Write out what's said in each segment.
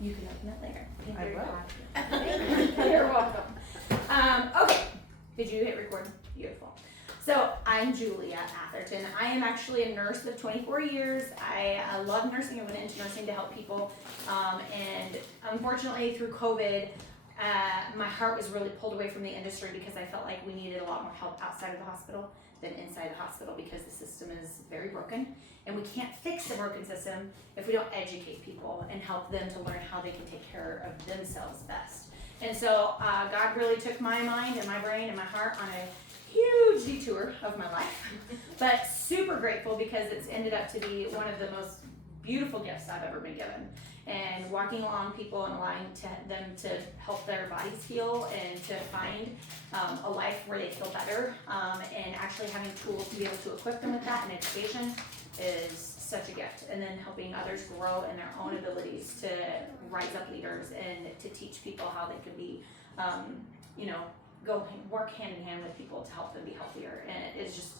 You can open it later. I will. You're welcome. Okay, did you hit record? Beautiful. So I'm Julia Atherton. I am actually a nurse of 24 years. I love nursing. I went into nursing to help people. And unfortunately through COVID, my heart was really pulled away from the industry because I felt like we needed a lot more help outside of the hospital than inside the hospital because the system is very broken. And we can't fix a broken system if we don't educate people and help them to learn how they can take care of themselves best. And so God really took my mind and my brain and my heart on a huge detour of my life, but super grateful because it's ended up to be one of the most beautiful gifts I've ever been given. And walking along people and allowing them to help their bodies heal and to find a life where they feel better, and actually having tools to be able to equip them with that and education is such a gift. And then helping others grow in their own abilities to rise up leaders and to teach people how they can be, go work hand in hand with people to help them be healthier. And it is just,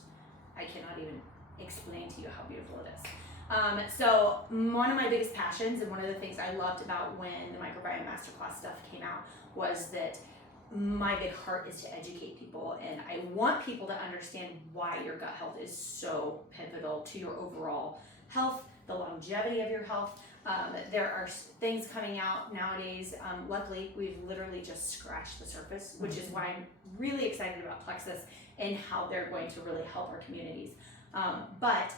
I cannot even explain to you how beautiful it is. So one of my biggest passions and one of the things I loved about when the Microbiome Masterclass stuff came out was that my big heart is to educate people, and I want people to understand why your gut health is so pivotal to your overall health, the longevity of your health. There are things coming out nowadays. Luckily, we've literally just scratched the surface, which is why I'm really excited about Plexus and how they're going to really help our communities. But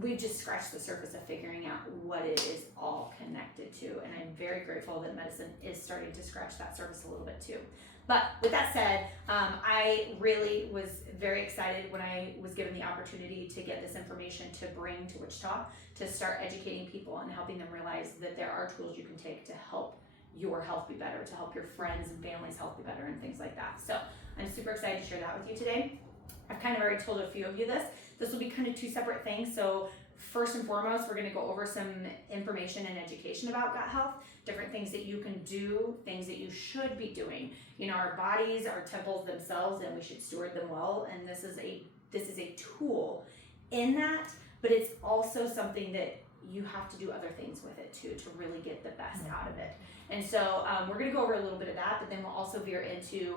we've just scratched the surface of figuring out what it is all connected to, and I'm very grateful that medicine is starting to scratch that surface a little bit too. But with that said, I really was very excited when I was given the opportunity to get this information to bring to Wichita, to start educating people and helping them realize that there are tools you can take to help your health be better, to help your friends and family's health be better, and things like that. So I'm super excited to share that with you today. I've kind of already told a few of you this. This will be kind of two separate things. So first and foremost, we're going to go over some information and education about gut health, different things that you can do, things that you should be doing. You know, our bodies are temples themselves, and we should steward them well. And this is a tool in that, but it's also something that you have to do other things with it too to really get the best out of it. And so we're going to go over a little bit of that, but then we'll also veer into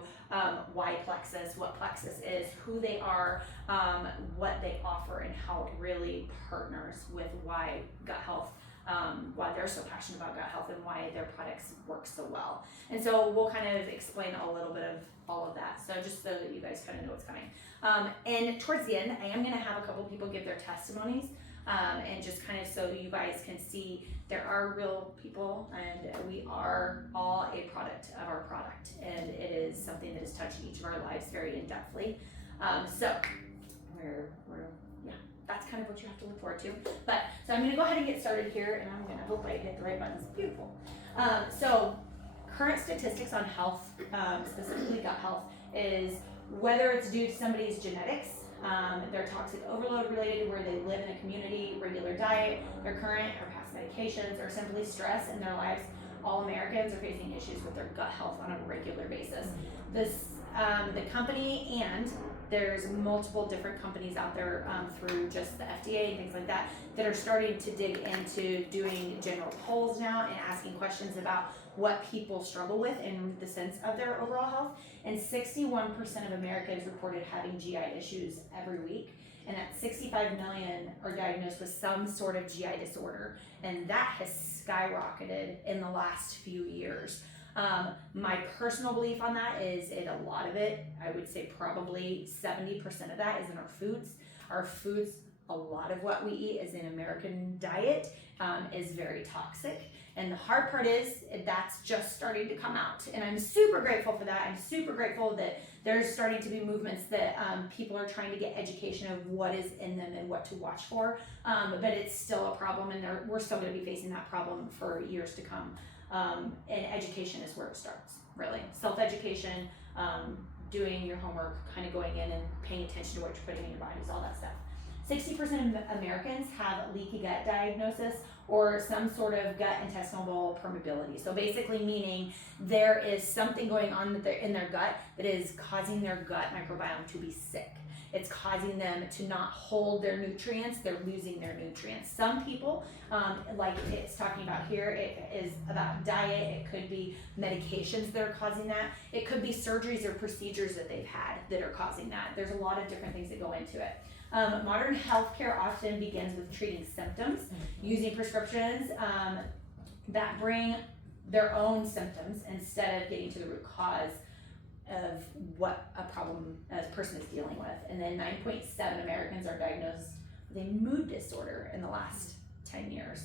why Plexus, what Plexus is, who they are, what they offer, and how it really partners with why gut health, why they're so passionate about gut health, and why their products work so well. And so we'll kind of explain a little bit of all of that, so just so that you guys kind of know what's coming. And towards the end, I am going to have a couple people give their testimonies. And just kind of so you guys can see there are real people, and we are all a product of our product, and it is something that has touched each of our lives very in-depthly. So that's kind of what you have to look forward to. But so I'm going to go ahead and get started here, and I'm going to hope I hit the right buttons. Beautiful. So current statistics on health, specifically gut health, is whether it's due to somebody's genetics, their toxic overload related where they live in a community, regular diet, their current or past medications, or simply stress in their lives. All Americans are facing issues with their gut health on a regular basis. The company, and there's multiple different companies out there through just the FDA and things like that are starting to dig into doing general polls now and asking questions about what people struggle with in the sense of their overall health. And 61% of Americans reported having GI issues every week, and that 65 million are diagnosed with some sort of GI disorder, and that has skyrocketed in the last few years. My personal belief on that is a lot of it, I would say probably 70% of that is in our foods. Our foods, a lot of what we eat as an American diet is very toxic. And the hard part is that's just starting to come out. And I'm super grateful for that. I'm super grateful that there's starting to be movements that people are trying to get education of what is in them and what to watch for. But it's still a problem, and we're still going to be facing that problem for years to come. And education is where it starts, really. Self-education, doing your homework, kind of going in and paying attention to what you're putting in your bodies, all that stuff. 60% of Americans have leaky gut diagnosis or some sort of gut intestinal permeability. So basically meaning there is something going on in their gut that is causing their gut microbiome to be sick. It's causing them to not hold their nutrients. They're losing their nutrients. Some people, like it's talking about here, it is about diet. It could be medications that are causing that. It could be surgeries or procedures that they've had that are causing that. There's a lot of different things that go into it. Modern healthcare often begins with treating symptoms, using prescriptions that bring their own symptoms instead of getting to the root cause of what a problem a person is dealing with. And then 9.7 Americans are diagnosed with a mood disorder in the last 10 years,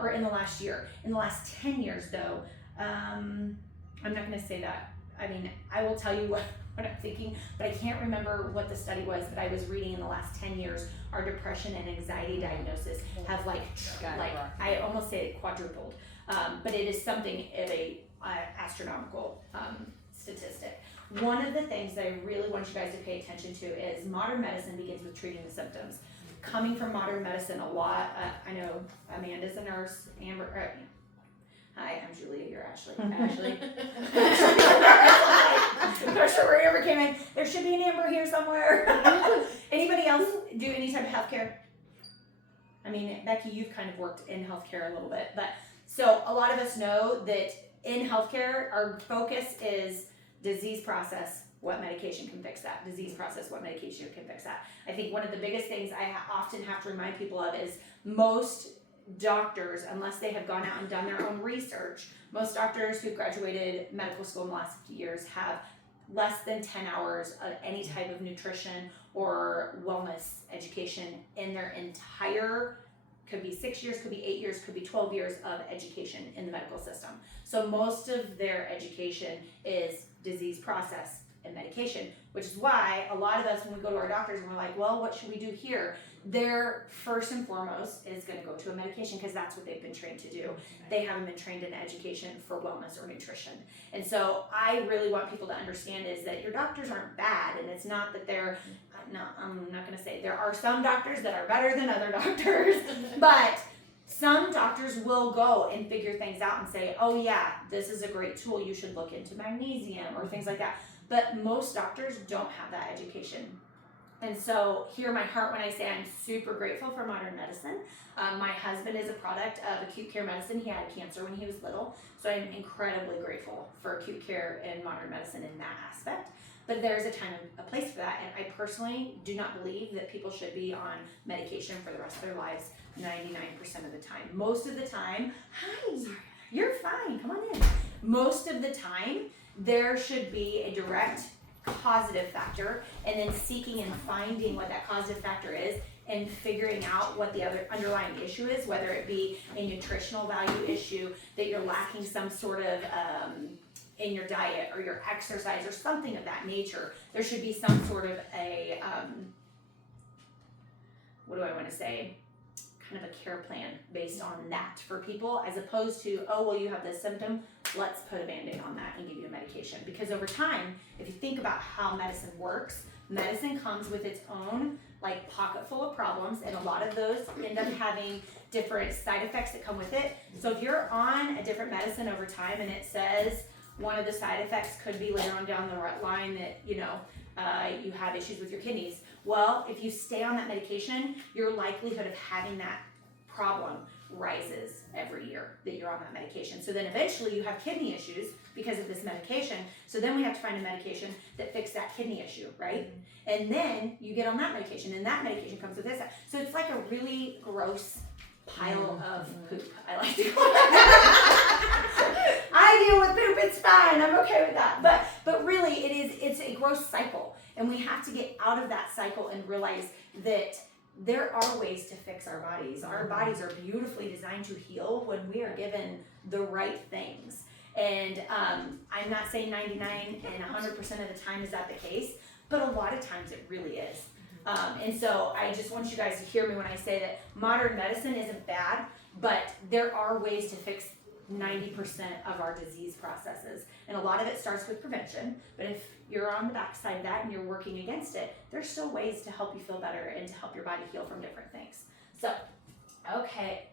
or in the last year. In the last 10 years though, I'm not gonna say that. I mean, I will tell you what I'm thinking, but I can't remember what the study was, but I was reading in the last 10 years, our depression and anxiety diagnosis have I almost say it quadrupled. But it is something of a astronomical statistic. One of the things that I really want you guys to pay attention to is modern medicine begins with treating the symptoms. Coming from modern medicine, a lot, I know Amanda's a nurse, Amber, hi, I'm Julia, you're Ashley. Ashley. I'm not sure where Amber came in. There should be an Amber here somewhere. Anybody else do any type of healthcare? I mean, Becky, you've kind of worked in healthcare a little bit, but so a lot of us know that in healthcare, our focus is disease process, what medication can fix that. Disease process, what medication can fix that. I think one of the biggest things I often have to remind people of is most doctors, unless they have gone out and done their own research, most doctors who've graduated medical school in the last 50 years have less than 10 hours of any type of nutrition or wellness education in their entire, could be 6 years, could be 8 years, could be 12 years of education in the medical system. So most of their education is disease process and medication, which is why a lot of us, when we go to our doctors and we're like, well, what should we do here? Their first and foremost is going to go to a medication because that's what they've been trained to do. They haven't been trained in education for wellness or nutrition. And so I really want people to understand is that your doctors aren't bad, and it's not that they're, no, I'm not going to say, there are some doctors that are better than other doctors, but some doctors will go and figure things out and say, oh yeah, this is a great tool, you should look into magnesium or things like that. But most doctors don't have that education. And so hear my heart when I say I'm super grateful for modern medicine. My husband is a product of acute care medicine. He had cancer when he was little. So I'm incredibly grateful for acute care and modern medicine in that aspect. But there's a time and a place for that. And I personally do not believe that people should be on medication for the rest of their lives 99% of the time. Most of the time, hi, you're fine, come on in. Most of the time, there should be a direct causative factor, and then seeking and finding what that causative factor is and figuring out what the other underlying issue is, whether it be a nutritional value issue, that you're lacking some sort of in your diet or your exercise or something of that nature. There should be some sort of a what do I want to say, kind of a care plan based on that for people, as opposed to, oh, well, you have this symptom, let's put a Band-Aid on that and give you a medication. Because over time, if you think about how medicine works, medicine comes with its own like pocket full of problems, and a lot of those end up having different side effects that come with it. So if you're on a different medicine over time and it says one of the side effects could be later on down the line that, you know, you have issues with your kidneys. Well, if you stay on that medication, your likelihood of having that problem rises every year that you're on that medication. So then eventually you have kidney issues because of this medication. So then we have to find a medication that fixes that kidney issue, right? Mm-hmm. And then you get on that medication, and that medication comes with this. So it's like a really gross pile of poop, I like to call it. I deal with poop, it's fine, I'm okay with that. But really it's a gross cycle, and we have to get out of that cycle and realize that there are ways to fix our bodies. Our bodies are beautifully designed to heal when we are given the right things. And I'm not saying 99 and 100% of the time is that the case, but a lot of times it really is. And so I just want you guys to hear me when I say that modern medicine isn't bad, but there are ways to fix 90% of our disease processes. And a lot of it starts with prevention, but if you're on the backside of that and you're working against it, there's still ways to help you feel better and to help your body heal from different things. So, okay.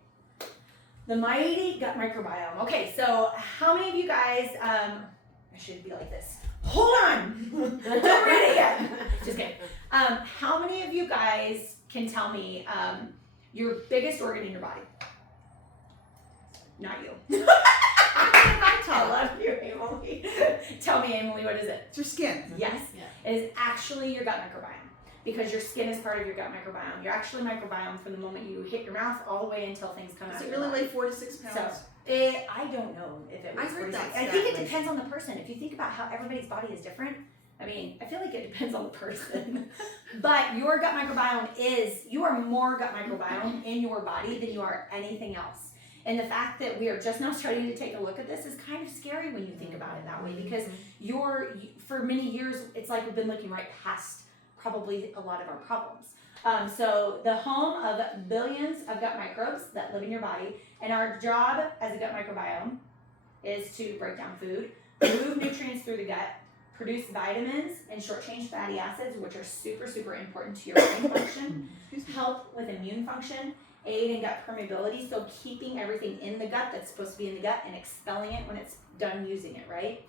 The mighty gut microbiome. Okay, so how many of you guys, I should be like this. Hold on! Don't read it yet. Just kidding. How many of you guys can tell me your biggest organ in your body? Not you. I love you, Emily. Tell me, Emily, what is it? It's your skin. Yes. Yeah. It is actually your gut microbiome, because your skin is part of your gut microbiome. You're actually microbiome from the moment you hit your mouth all the way until things come out. Does of it your really body. weigh 4 to 6 pounds? So, I don't know if it weighs I heard 46. that I stat think it lately. depends on the person. If you think about how everybody's body is different, I mean, I feel like it depends on the person. But your gut microbiome you are more gut microbiome in your body than you are anything else. And the fact that we are just now starting to take a look at this is kind of scary when you think about it that way, because for many years, it's like we've been looking right past probably a lot of our problems. So the home of billions of gut microbes that live in your body, and our job as a gut microbiome is to break down food, move nutrients through the gut, produce vitamins and short-chain fatty acids, which are super, super important to your brain function, help with immune function, aid in gut permeability, so keeping everything in the gut that's supposed to be in the gut and expelling it when it's done using it, right?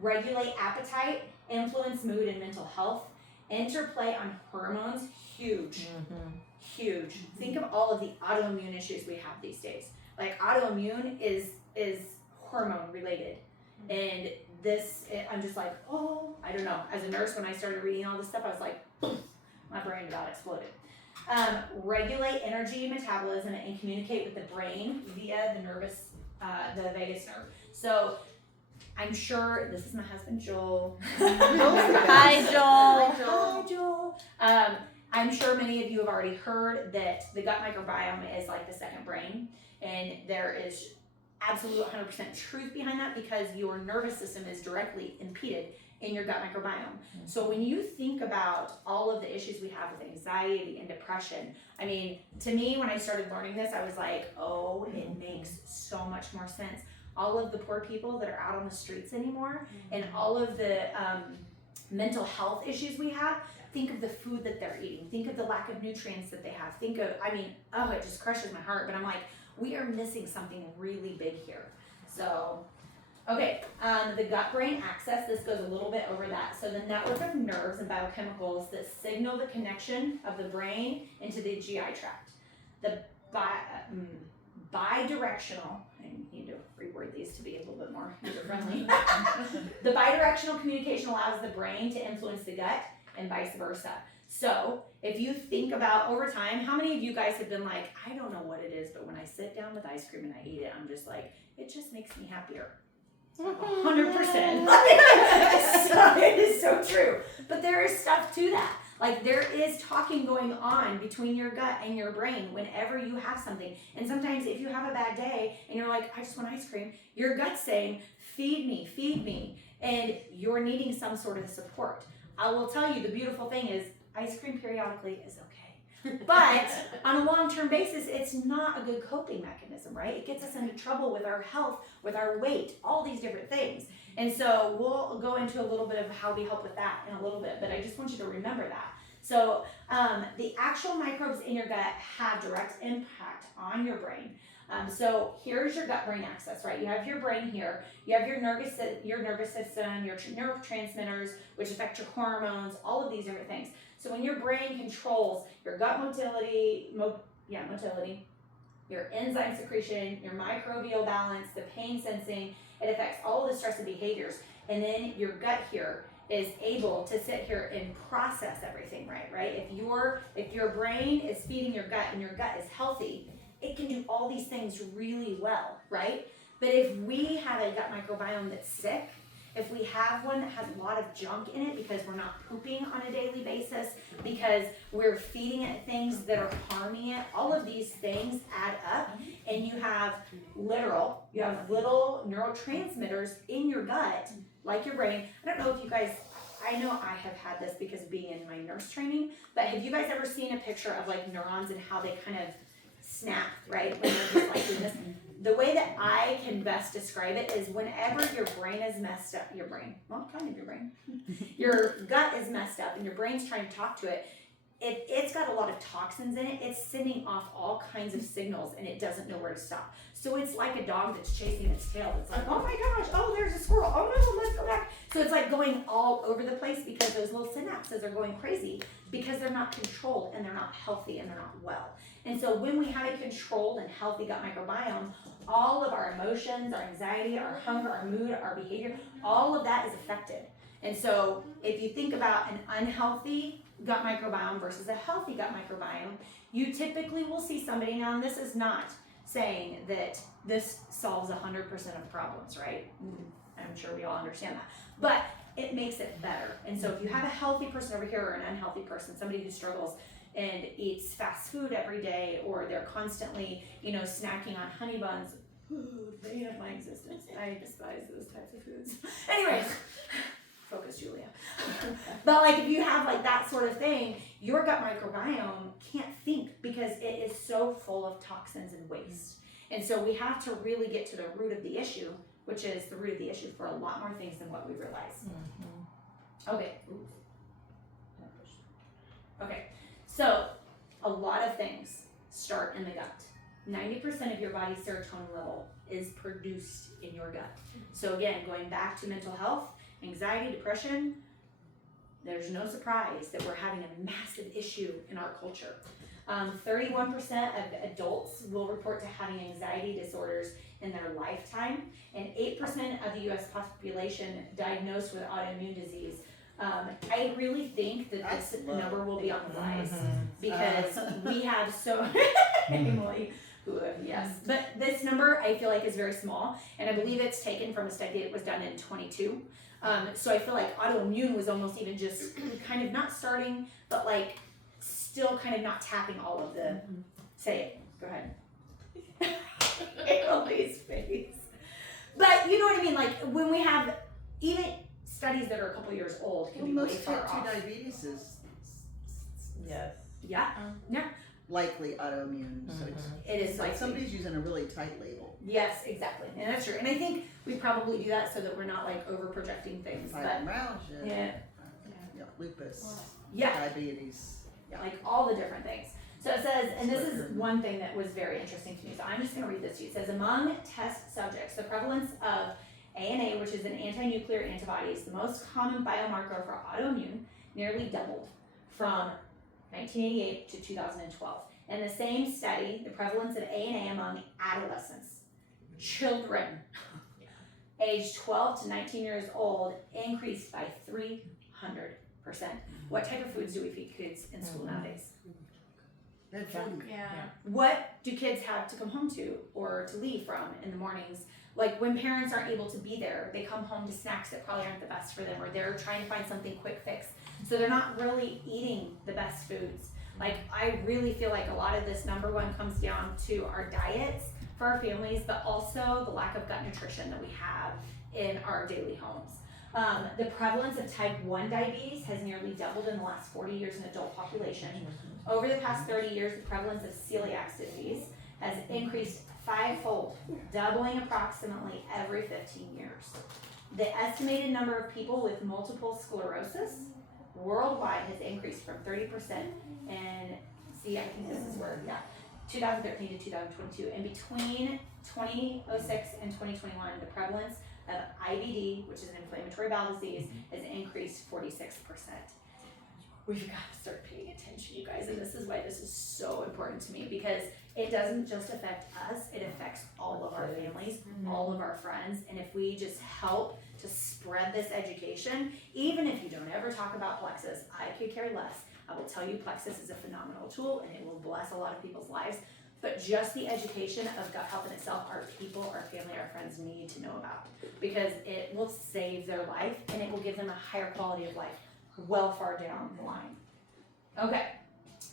Regulate appetite, influence mood and mental health, interplay on hormones, huge, huge. Think of all of the autoimmune issues we have these days. Like autoimmune is hormone related, and I'm just like, oh, I don't know. As a nurse, when I started reading all this stuff, I was like, my brain about exploded. Regulate energy metabolism and communicate with the brain via the vagus nerve. So I'm sure this is my husband Joel. Hi, Joel. Hi, Joel. I'm sure many of you have already heard that the gut microbiome is like the second brain, and there is absolute 100% truth behind that, because your nervous system is directly impeded in your gut microbiome. So when you think about all of the issues we have with anxiety and depression, I mean, to me, when I started learning this, I was like, oh, it makes so much more sense. All of the poor people that are out on the streets anymore, and all of the mental health issues we have, think of the food that they're eating. Think of the lack of nutrients that they have. It just crushes my heart, but I'm like, we are missing something really big here. So, okay, the gut-brain axis, this goes a little bit over that. So the network of nerves and biochemicals that signal the connection of the brain into the GI tract. The bidirectional, I need to reword these to be a little bit more user-friendly. The bidirectional communication allows the brain to influence the gut and vice versa. So if you think about over time, how many of you guys have been like, I don't know what it is, but when I sit down with ice cream and I eat it, I'm just like, it just makes me happier. 100%. So it is so true. But there is stuff to that. Like there is talking going on between your gut and your brain whenever you have something. And sometimes if you have a bad day and you're like, I just want ice cream, your gut's saying, feed me. And you're needing some sort of support. I will tell you, the beautiful thing is ice cream periodically is okay. But on a long-term basis, it's not a good coping mechanism, right? It gets us into trouble with our health, with our weight, all these different things. And so we'll go into a little bit of how we help with that in a little bit, but I just want you to remember that. So the actual microbes in your gut have direct impact on your brain. So here's your gut-brain axis, right? You have your brain here. You have your nervous system, your neurotransmitters, which affect your hormones, all of these different things. So when your brain controls your gut motility, your enzyme secretion, your microbial balance, the pain sensing, it affects all of the stress and behaviors. And then your gut here is able to sit here and process everything, right? If your brain is feeding your gut and your gut is healthy, it can do all these things really well, right? But if we have a gut microbiome that's sick, if we have one that has a lot of junk in it because we're not pooping on a daily basis, because we're feeding it things that are harming it, all of these things add up, and you have little neurotransmitters in your gut, like your brain. I don't know if you guys, I know I have had this because of being in my nurse training, but have you guys ever seen a picture of like neurons and how they kind of snap, right? When they're just like doing this. The way that I can best describe it is whenever your brain is messed up, your gut is messed up and your brain's trying to talk to it, it's got a lot of toxins in it, it's sending off all kinds of signals and it doesn't know where to stop. So it's like a dog that's chasing its tail. It's like, oh my gosh, oh, there's a squirrel, oh no, let's go back. So So it's like going all over the place because those little synapses are going crazy because they're not controlled and they're not healthy and they're not well. And so when we have a controlled and healthy gut microbiome, all of our emotions, our anxiety, our hunger, our mood, our behavior, all of that is affected. And so if you think about an unhealthy gut microbiome versus a healthy gut microbiome, you typically will see somebody, now and this is not saying that this solves 100% of problems, right? I'm sure we all understand that. But it makes it better. And so if you have a healthy person over here or an unhealthy person, somebody who struggles and eats fast food every day, or they're constantly, snacking on honey buns, bane of my existence. I despise those types of foods. Anyways, focus, Julia. But like if you have like that sort of thing, your gut microbiome can't think because it is so full of toxins and waste. And so we have to really get to the root of the issue, which is the root of the issue for a lot more things than what we realize. Okay. Okay. So a lot of things start in the gut. 90% of your body's serotonin level is produced in your gut. So again, going back to mental health, anxiety, depression, there's no surprise that we're having a massive issue in our culture. 31% of adults will report to having anxiety disorders in their lifetime, and 8% of the US population diagnosed with autoimmune disease. I really think that this number will be on the rise because we have so Emily, yes, but this number I feel like is very small, and I believe it's taken from a study that was done in 22. So I feel like autoimmune was almost even just kind of not starting, but like still kind of not tapping all of the, say it, go ahead. Emily's face. But you know what I mean, like when we have even studies that are a couple years old can be way far off. Most type 2 diabetes is Yes. Yeah, yeah. likely autoimmune. So It is like like somebody's using a really tight label. Yes, exactly, and that's true. And I think we probably do that so that we're not like over projecting things. But Fibromyalgia, yeah, lupus, yeah, diabetes. Yeah. like all the different things. So it says, and this is one thing that was very interesting to me, so I'm just going to read this to you. It says, among test subjects, the prevalence of ANA, which is an anti-nuclear antibody, is the most common biomarker for autoimmune, nearly doubled from 1988 to 2012. In the same study, the prevalence of ANA among adolescents, children, aged 12 to 19 years old, increased by 300%. What type of foods do we feed kids in school nowadays? Red food. Yeah. What do kids have to come home to or to leave from in the mornings? Like when parents aren't able to be there, they come home to snacks that probably aren't the best for them, or they're trying to find something quick fix. So they're not really eating the best foods. Like I really feel like a lot of this number one comes down to our diets for our families, but also the lack of gut nutrition that we have in our daily homes. The prevalence of type 1 diabetes has nearly doubled in the last 40 years in adult population. Over the past 30 years, the prevalence of celiac disease has increased fivefold, doubling approximately every 15 years. The estimated number of people with multiple sclerosis worldwide has increased from 30% and I think this is where, 2013 to 2022. And between 2006 and 2021, the prevalence of IBD, which is an inflammatory bowel disease, has increased 46%. We've got to start paying attention, you guys, and this is why this is so important to me, because it doesn't just affect us, it affects all of our families, all of our friends, and if we just help to spread this education, even if you don't ever talk about Plexus, I could care less. I will tell you Plexus is a phenomenal tool and it will bless a lot of people's lives, but just the education of gut health in itself, our people, our family, our friends need to know about, because it will save their life and it will give them a higher quality of life well far down the line. Okay,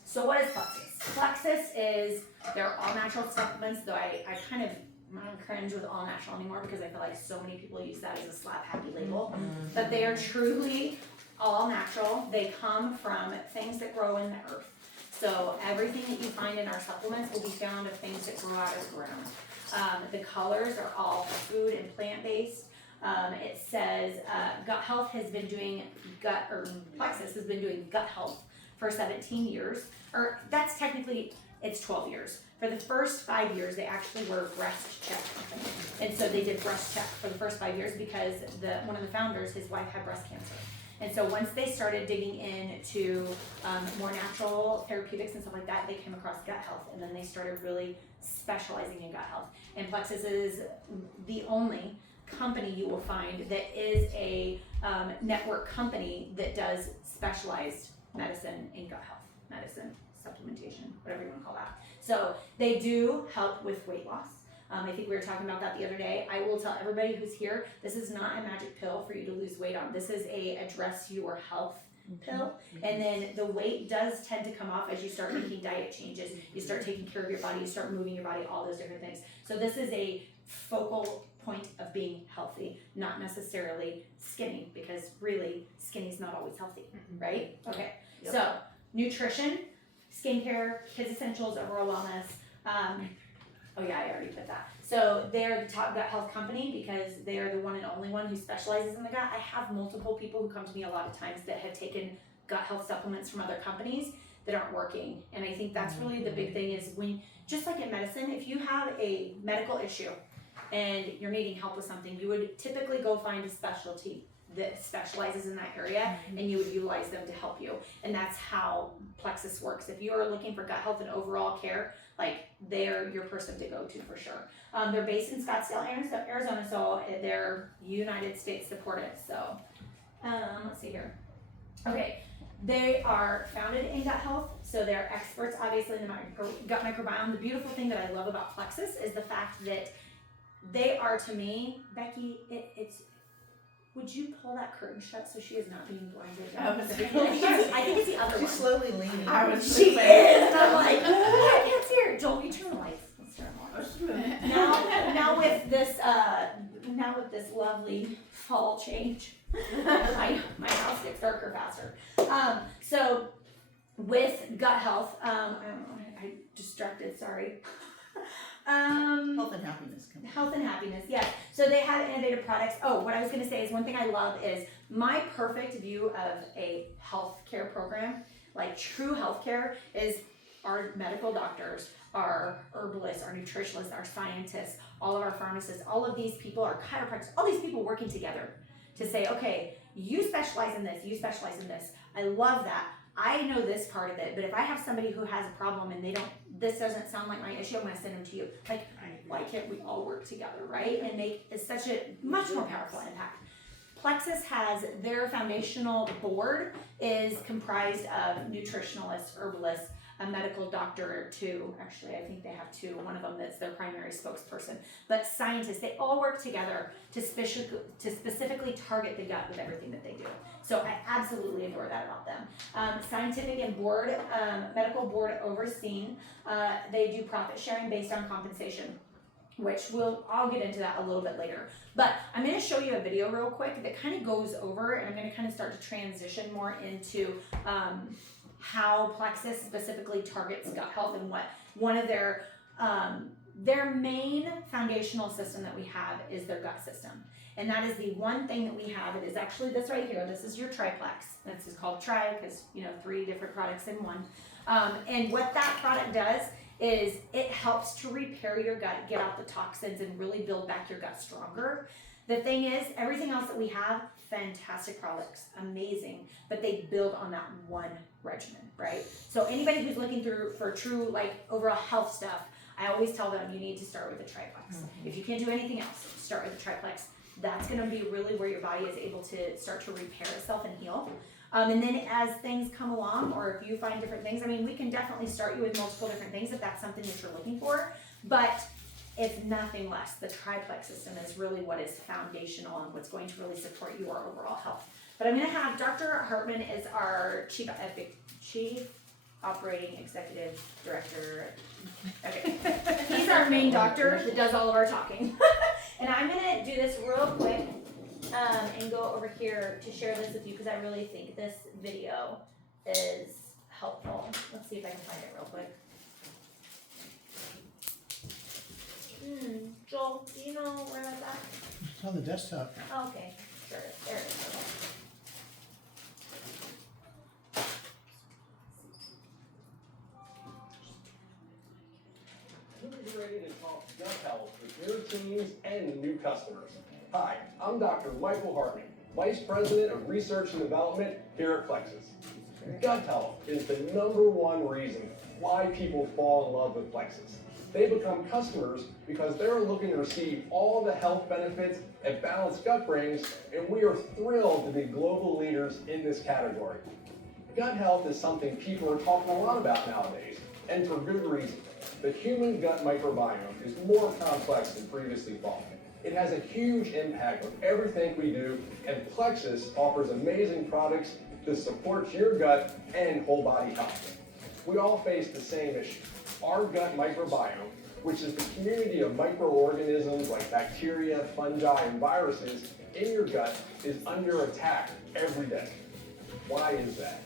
so what is Plexus? Plexus is, they're all natural supplements, though I don't cringe with all natural anymore because I feel like so many people use that as a slap happy label, but they are truly all natural. They come from things that grow in the earth. So everything that you find in our supplements will be found of things that grow out of the ground. The colors are all food and plant-based. It says gut health has been doing Plexus has been doing gut health for 17 years, or that's technically, it's 12 years. For the first 5 years, they actually were breast check company. And so they did breast check for the first 5 years because one of the founders, his wife had breast cancer. And so once they started digging into more natural therapeutics and stuff like that, they came across gut health, and then they started really specializing in gut health. And Plexus is the only company you will find that is a network company that does specialized medicine in gut health, medicine, supplementation, whatever you want to call that. So they do help with weight loss. I think we were talking about that the other day. I will tell everybody who's here, this is not a magic pill for you to lose weight on. This is a address your health pill. And then the weight does tend to come off as you start making diet changes. You start taking care of your body, you start moving your body, all those different things. So this is a focal point of being healthy, not necessarily skinny, because really skinny is not always healthy, right? Okay, Yep. So nutrition, skincare, kids essentials, overall wellness. Oh yeah, I already put that. So they're the top gut health company because they are the one and only one who specializes in the gut. I have multiple people who come to me a lot of times that have taken gut health supplements from other companies that aren't working. And I think that's really the big thing is when, just like in medicine, if you have a medical issue and you're needing help with something, you would typically go find a specialty that specializes in that area, and you would utilize them to help you. And that's how Plexus works. If you are looking for gut health and overall care, like they're your person to go to for sure. They're based in Scottsdale, Arizona, so they're United States supported. So let's see here. Okay, they are founded in gut health, so they're experts obviously in the gut microbiome. The beautiful thing that I love about Plexus is the fact that they are, to me, Becky, it's would you pull that curtain shut so she is not being blinded? I think it's the other She's one. slowly leaning. I was She is, and I'm like, I can't see her. Joel, you turn the lights. Let's turn them on. Now with this lovely fall change, my house gets darker faster. So with gut health, I distracted. Sorry. Health and happiness company. Health and happiness, yes. So they have innovative products. Oh, what I was going to say is one thing I love is my perfect view of a healthcare program, like true healthcare, is our medical doctors, our herbalists, our nutritionists, our scientists, all of our pharmacists, all of these people, our chiropractors, all these people working together to say, okay, you specialize in this, you specialize in this. I love that. I know this part of it, but if I have somebody who has a problem and this doesn't sound like my issue, I'm going to send them to you. Like, why can't we all work together, right? And make such a much more powerful impact. Plexus has their foundational board is comprised of nutritionalists, herbalists, a medical doctor, two. Actually, I think they have two. One of them that's their primary spokesperson. But scientists, they all work together to specifically target the gut with everything that they do. So I absolutely adore that about them. Scientific and board, medical board overseen. They do profit sharing based on compensation, which I'll get into that a little bit later. But I'm going to show you a video real quick that kind of goes over, and I'm going to kind of start to transition more into how Plexus specifically targets gut health and what one of their main foundational system that we have is their gut system. And that is the one thing that we have. It is actually this right here. This is your triplex. This is called tri because, 3 different products in one. And what that product does is it helps to repair your gut, get out the toxins, and really build back your gut stronger. The thing is, everything else that we have, fantastic products, amazing, but they build on that one regimen, right? So anybody who's looking for true, overall health stuff, I always tell them you need to start with the triplex. If you can't do anything else, start with the triplex. That's going to be really where your body is able to start to repair itself and heal. And then as things come along, or if you find different things, we can definitely start you with multiple different things if that's something that you're looking for. But if nothing less, the triplex system is really what is foundational and what's going to really support your overall health. But I'm going to have Dr. Hartman is our Chief Operating Executive Director. Okay. He's our main doctor that does all of our talking. And I'm going to do this real quick and go over here to share this with you because I really think this video is helpful. Let's see if I can find it real quick. Joel, do you know where that's at? It's on the desktop. Oh, okay, sure, there it is. customers. Hi, I'm Dr. Michael Hartman, Vice President of Research and Development here at Plexus. Gut health is the #1 reason why people fall in love with Plexus. They become customers because they're looking to receive all the health benefits a balanced gut brings, and we are thrilled to be global leaders in this category. Gut health is something people are talking a lot about nowadays, and for good reason. The human gut microbiome is more complex than previously thought. It has a huge impact on everything we do, and Plexus offers amazing products to support your gut and whole body health. We all face the same issue. Our gut microbiome, which is the community of microorganisms like bacteria, fungi, and viruses in your gut, is under attack every day. Why is that?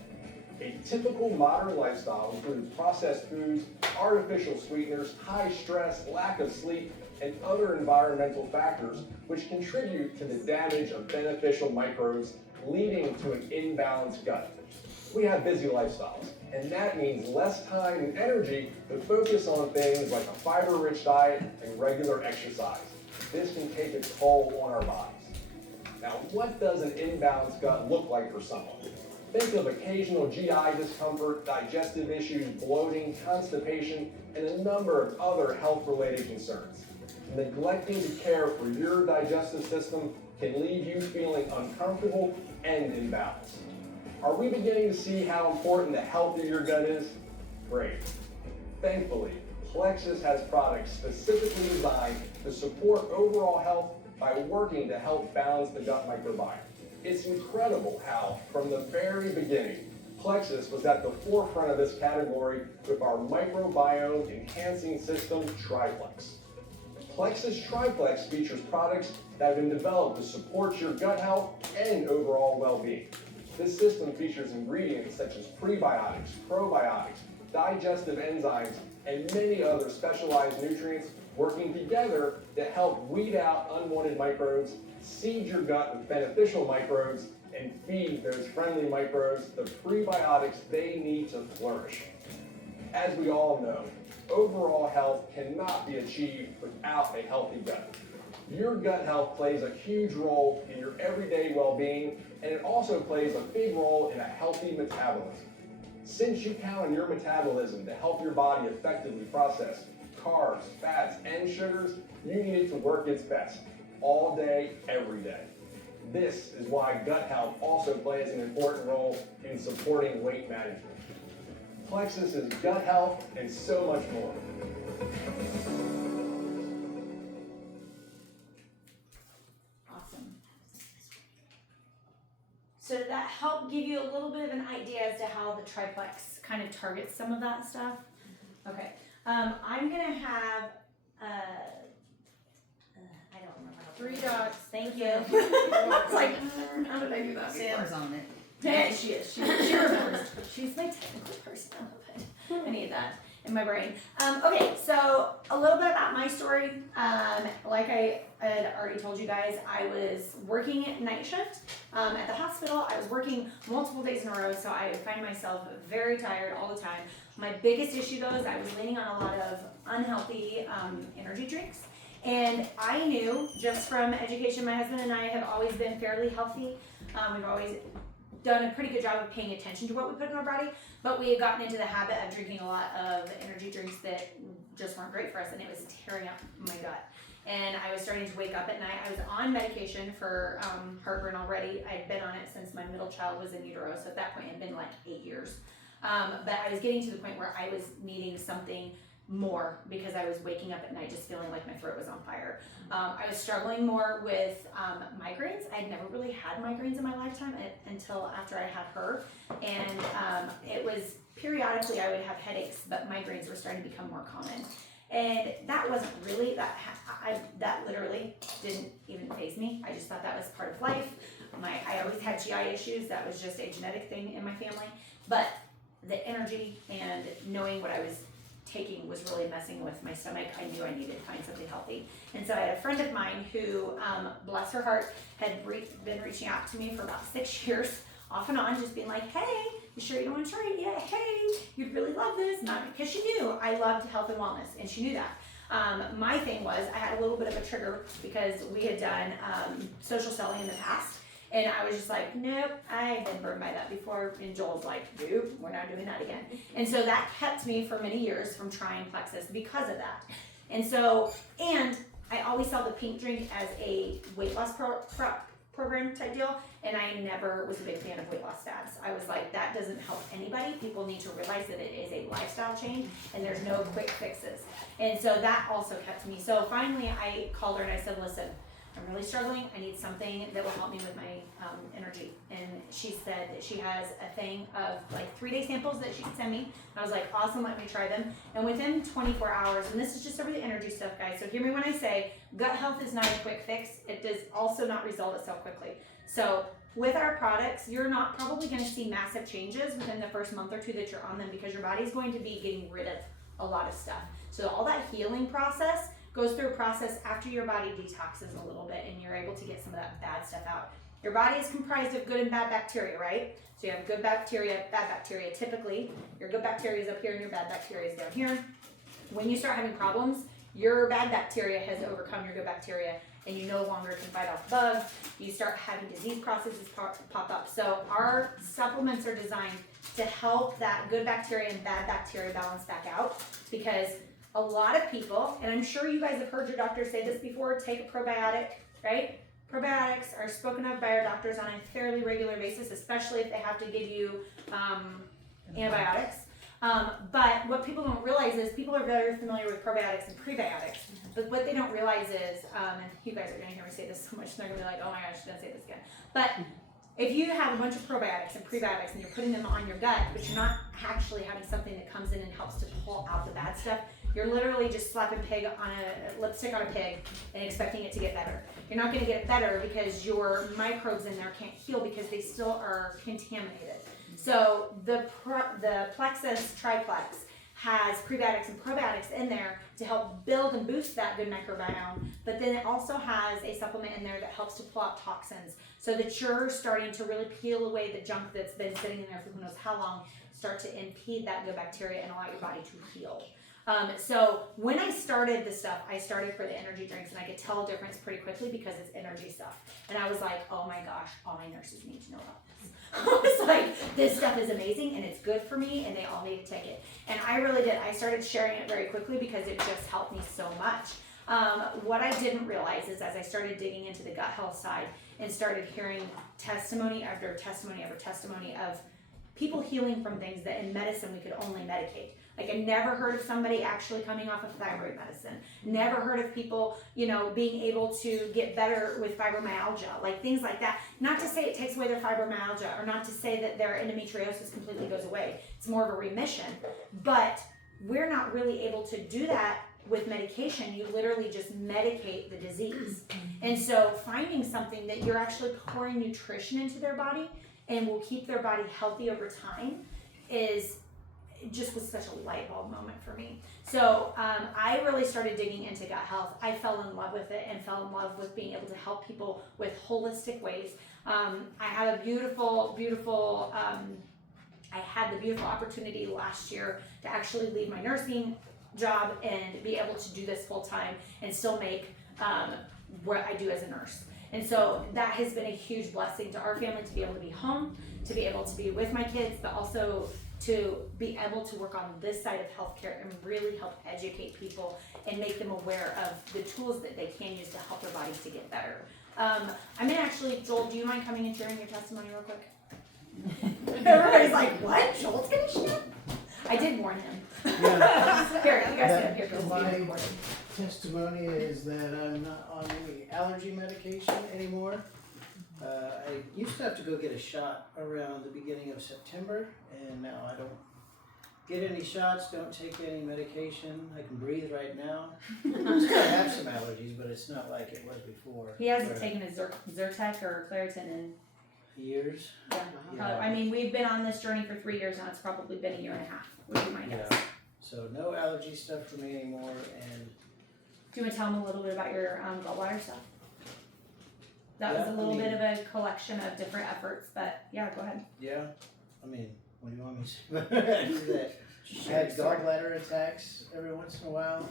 A typical modern lifestyle includes processed foods, artificial sweeteners, high stress, lack of sleep, and other environmental factors which contribute to the damage of beneficial microbes, leading to an imbalanced gut. We have busy lifestyles, and that means less time and energy to focus on things like a fiber-rich diet and regular exercise. This can take its toll on our bodies. Now, what does an imbalanced gut look like for someone? Think of occasional GI discomfort, digestive issues, bloating, constipation, and a number of other health-related concerns. Neglecting to care for your digestive system can leave you feeling uncomfortable and imbalanced. Are we beginning to see how important the health of your gut is? Great. Thankfully, Plexus has products specifically designed to support overall health by working to help balance the gut microbiome. It's incredible how, from the very beginning, Plexus was at the forefront of this category with our microbiome enhancing system, Triplex. Plexus Triplex features products that have been developed to support your gut health and overall well-being. This system features ingredients such as prebiotics, probiotics, digestive enzymes, and many other specialized nutrients working together to help weed out unwanted microbes, seed your gut with beneficial microbes, and feed those friendly microbes the prebiotics they need to flourish. As we all know, overall health cannot be achieved without a healthy gut. Your gut health plays a huge role in your everyday well-being, and it also plays a big role in a healthy metabolism. Since you count on your metabolism to help your body effectively process carbs, fats, and sugars, you need it to work its best, all day, every day. This is why gut health also plays an important role in supporting weight management. Plexus is gut health and so much more. Awesome. So did that help give you a little bit of an idea as to how the Triplex kind of targets some of that stuff? Okay. I'm gonna have I don't remember how 3 dots. Thank you. It's like, how did I do that? Sam's on it. Yeah, she is. She remembers. She's my technical person. I love it. I need that in my brain. Okay, so a little bit about my story. Like I had already told you guys, I was working at night shift at the hospital. I was working multiple days in a row, so I would find myself very tired all the time. My biggest issue though is I was leaning on a lot of unhealthy energy drinks. And I knew just from education, my husband and I have always been fairly healthy. We've always done a pretty good job of paying attention to what we put in our body, but we had gotten into the habit of drinking a lot of energy drinks that just weren't great for us, and it was tearing up my gut. And I was starting to wake up at night. I was on medication for heartburn already. I had been on it since my middle child was in utero, so at that point it had been like 8 years. But I was getting to the point where I was needing something more because I was waking up at night just feeling like my throat was on fire. I was struggling more with migraines. I'd never really had migraines in my lifetime until after I had her. And it was periodically I would have headaches, but migraines were starting to become more common. And that wasn't really, that literally didn't even faze me. I just thought that was part of life. I always had GI issues. That was just a genetic thing in my family. But the energy and knowing what I was taking was really messing with my stomach. I knew I needed to find something healthy. And so I had a friend of mine who, bless her heart, had been reaching out to me for about 6 years, off and on, just being like, hey, you sure you don't want to try it yet? Hey, you'd really love this. Not because she knew I loved health and wellness, and she knew that. My thing was I had a little bit of a trigger because we had done social selling in the past. And I was just like, nope, I've been burned by that before. And Joel's like, nope, we're not doing that again. And so that kept me for many years from trying Plexus because of that. And so, and I always saw the pink drink as a weight loss program type deal. And I never was a big fan of weight loss fads. I was like, that doesn't help anybody. People need to realize that it is a lifestyle change and there's no quick fixes. And so that also kept me. So finally I called her and I said, listen, I'm really struggling. I need something that will help me with my energy. And she said that she has a thing of like 3-day samples that she can send me. And I was like, awesome, let me try them. And within 24 hours, and this is just over the energy stuff, guys. So hear me when I say gut health is not a quick fix. It does also not resolve itself quickly. So with our products, you're not probably going to see massive changes within the first month or two that you're on them because your body's going to be getting rid of a lot of stuff. So all that healing process goes through a process after your body detoxes a little bit and you're able to get some of that bad stuff out. Your body is comprised of good and bad bacteria, right? So you have good bacteria, bad bacteria. Typically, your good bacteria is up here and your bad bacteria is down here. When you start having problems, your bad bacteria has overcome your good bacteria and you no longer can fight off bugs. You start having disease processes pop up. So our supplements are designed to help that good bacteria and bad bacteria balance back out because a lot of people, and I'm sure you guys have heard your doctor say this before, take a probiotic, right? Probiotics are spoken of by our doctors on a fairly regular basis, especially if they have to give you antibiotics. But what people don't realize is people are very familiar with probiotics and prebiotics, but what they don't realize is, and you guys are gonna hear me say this so much, they're gonna be like, oh my gosh, she's gonna say this again. But if you have a bunch of probiotics and prebiotics and you're putting them on your gut, but you're not actually having something that comes in and helps to pull out the bad stuff, you're literally just slapping pig on a lipstick on a pig and expecting it to get better. You're not going to get it better because your microbes in there can't heal because they still are contaminated. So the Plexus Triplex has prebiotics and probiotics in there to help build and boost that good microbiome, but then it also has a supplement in there that helps to pull out toxins so that you're starting to really peel away the junk that's been sitting in there for who knows how long, start to impede that good bacteria and allow your body to heal. So when I started this stuff, I started for the energy drinks and I could tell a difference pretty quickly because it's energy stuff. And I was like, oh my gosh, all my nurses need to know about this. I was like, this stuff is amazing and it's good for me and they all need to take it. And I really did. I started sharing it very quickly because it just helped me so much. What I didn't realize is as I started digging into the gut health side and started hearing testimony after testimony after testimony of people healing from things that in medicine we could only medicate. Like I never heard of somebody actually coming off of thyroid medicine. Never heard of people, being able to get better with fibromyalgia, like things like that. Not to say it takes away their fibromyalgia or not to say that their endometriosis completely goes away. It's more of a remission, but we're not really able to do that with medication. You literally just medicate the disease. And so finding something that you're actually pouring nutrition into their body and will keep their body healthy over time just was such a light bulb moment for me. So I really started digging into gut health. I fell in love with it and fell in love with being able to help people with holistic ways. I had a beautiful, I had the beautiful opportunity last year to actually leave my nursing job and be able to do this full time and still make what I do as a nurse. And so that has been a huge blessing to our family to be able to be home, to be able to be with my kids, but also to be able to work on this side of healthcare and really help educate people and make them aware of the tools that they can use to help their bodies to get better. I'm gonna actually, Joel, do you mind coming and sharing your testimony real quick? Everybody's like, what? Joel's gonna share? I did warn him. Yeah. Here, you guys sit up here. My testimony is that I'm not on any allergy medication anymore. I used to have to go get a shot around the beginning of September, and now I don't get any shots, don't take any medication. I can breathe right now. I have some allergies, but it's not like it was before. He hasn't taken his Zyrtec or Claritin in years. Yeah. I mean, we've been on this journey for 3 years now. It's probably been a year and a half, would be my guess. So no allergy stuff for me anymore. And do you want to tell them a little bit about your gallbladder stuff? That was a little bit of a collection of different efforts, but yeah, go ahead. Yeah, I mean, what do you want me to say? I had gallbladder attacks every once in a while.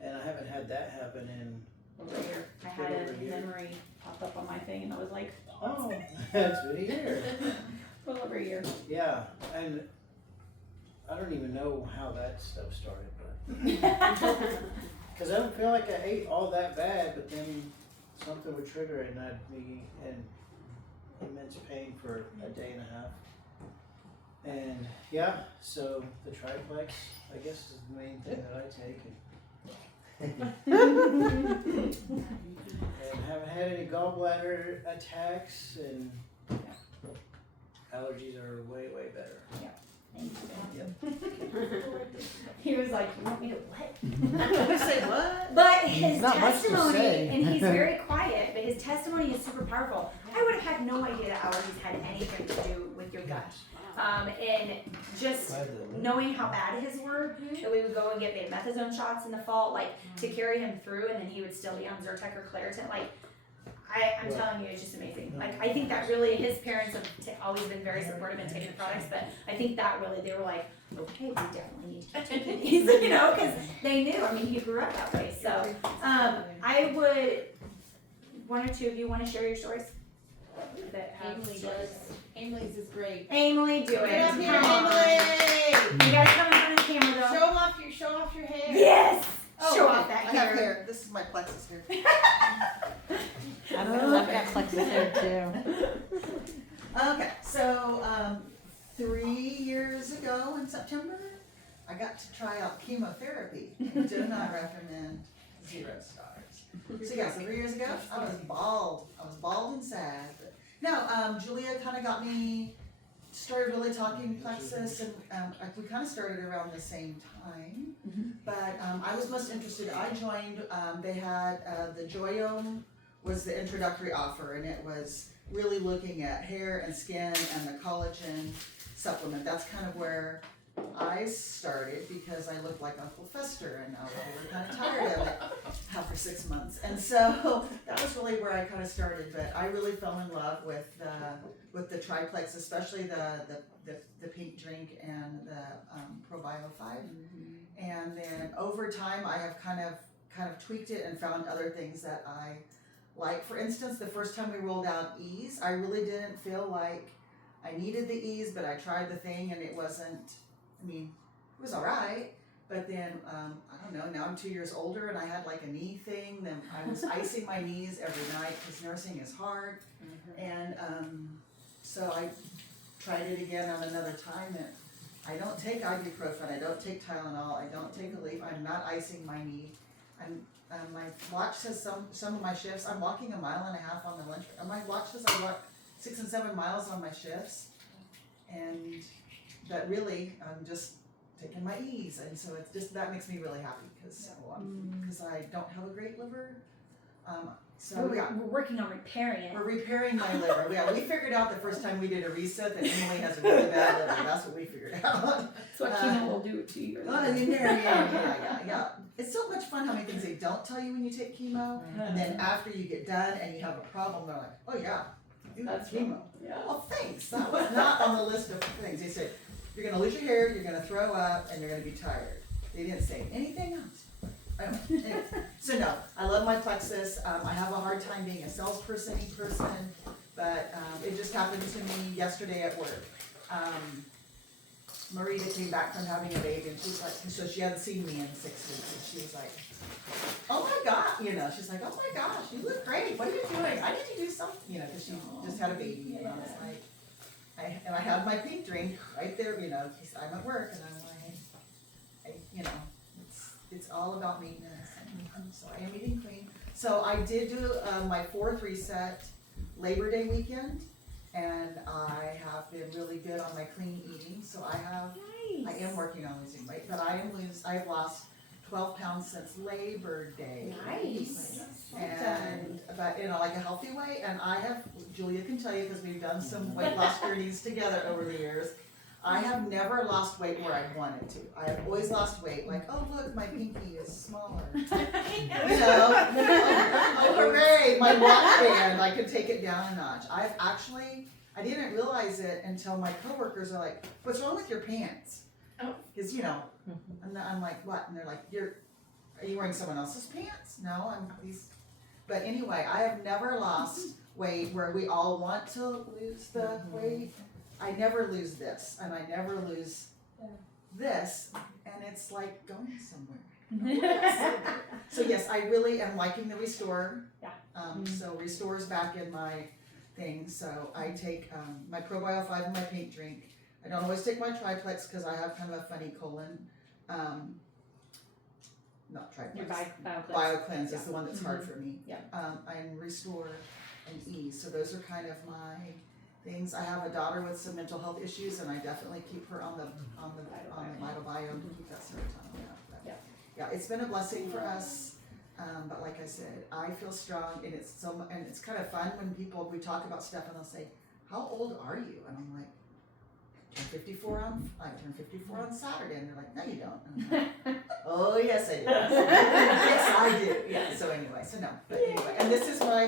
and I haven't had that happen in, over a year. I had Over a a year. memory pop up on my thing, and I was like, oh, that's been a year. a little over a year. Yeah, and I don't even know how that stuff started, but, cause I don't feel like I ate all that bad, but then something would trigger it and I'd be in immense pain for a day and a half. And yeah, so the triplex, I guess, is the main thing that I take. And haven't had any gallbladder attacks, and allergies are way, way better. He was like, you want me to what? Say what? But his Not much to testimony, say. and he's very quiet, but his testimony is super powerful. I would have had no idea that allergies had anything to do with your gut. And just knowing how bad his were, that we would go and get methazone shots in the fall, like to carry him through, and then he would still be on Zyrtec or Claritin. Like, I'm telling you, it's just amazing. Like, I think that really, his parents have always been very supportive in taking the products, but I think that really, they were like, okay, we definitely need to keep taking these, you know, because they knew. I mean, he grew up that way. So, I would, one or two of you want to share your stories? That have Emily stories? does. Emily's is great. Emily, do it. Get up here, Come on. Emily! You gotta come in front of the camera though. Show off your hair. Yes! Oh, Show okay. off that I have hair. hair. This is my plexus hair. I've got plexus hair too. Okay, so 3 years ago in September, I got to try out chemotherapy. I do not recommend 0 stars. So yeah, so 3 years ago, I was bald. I was bald and sad. But no, Julia kind of got me started really talking plexus, and we kind of started around the same time. But I was most interested. I joined. They had the Microbiome was the introductory offer, and it was really looking at hair and skin and the collagen supplement. That's kind of where I started, because I looked like Uncle Fester, and I was really kind of tired of it after 6 months. And so that was really where I kind of started. But I really fell in love with the triplex, especially the pink drink and the Probio 5. And then over time, I have kind of tweaked it and found other things that I like. For instance, the first time we rolled out Ease, I really didn't feel like I needed the Ease, but I tried the thing and it wasn't, I mean, it was all right. But then, I don't know, now I'm 2 years older and I had like a knee thing. Then I was icing my knees every night because nursing is hard. And so I tried it again on another time. And I don't take ibuprofen, I don't take Tylenol, I don't take Aleve, I'm not icing my knee. My watch says some of my shifts, I'm walking 1.5 miles on the lunch. My watch says I walk 6 and 7 miles on my shifts. And that really, I'm just taking my Ease. And so it's just, that makes me really happy because I don't have a great liver. So yeah. We're working on repairing it. We're repairing my liver. Yeah, we figured out the first time we did a reset that Emily has a really bad liver. That's what we figured out. That's what chemo will do to you. Yeah. It's so much fun how many things they don't tell you when you take chemo, and then after you get done and you have a problem, they're like, "Oh yeah, you have That's chemo." Yeah. Well, thanks. That was not on the list of things. They said you're gonna lose your hair, you're gonna throw up, and you're gonna be tired. They didn't say anything else. Anyway, so no, I love my plexus. I have a hard time being a salesperson, but it just happened to me yesterday at work. Marita came back from having a baby, and she's like, so she hadn't seen me in 6 weeks, and she was like, "Oh my God," she's like, "Oh my gosh, you look great. What are you doing? I need to do something," because she just had a baby, and I was like, I had my pink drink right there, because I'm at work, and I'm like, it's all about maintenance, and so I am eating clean. So I did do my 4th reset Labor Day weekend, and I have been really good on my clean eating. So I am working on losing weight, but I have lost 12 pounds since Labor Day. Nice. And but like a healthy weight, and Julia can tell you because we've done some weight loss journeys together over the years. I have never lost weight where I wanted to. I have always lost weight, like, oh look, my pinky is smaller. Oh hooray, my watch band, I could take it down a notch. I didn't realize it until my coworkers are like, "What's wrong with your pants?" Oh. Because and I'm like, "What?" And they're like, are you wearing someone else's pants? No, I'm these. But anyway, I have never lost weight where we all want to lose the weight. I never lose this, and I never lose this, and it's like going somewhere. So yes, I really am liking the Restore. Yeah. So Restore's back in my thing. So I take my Probio 5 in my pink drink. I don't always take my triplex because I have kind of a funny colon. Not Your triplex. BioCleanse. BioCleanse is the one that's hard for me. Yeah. I'm Restore and E. So those are kind of my things. I have a daughter with some mental health issues, and I definitely keep her on the Microbiome to keep that serotonin up. But, Yeah. yeah, it's been a blessing for us. But like I said, I feel strong, and it's kind of fun when we talk about stuff, and they'll say, "How old are you?" And I'm like, I turned 54 on Saturday, and they're like, "No, you don't." And I'm like, "Oh yes, I do." Yes, I do. Yeah. So anyway, but anyway, and this is my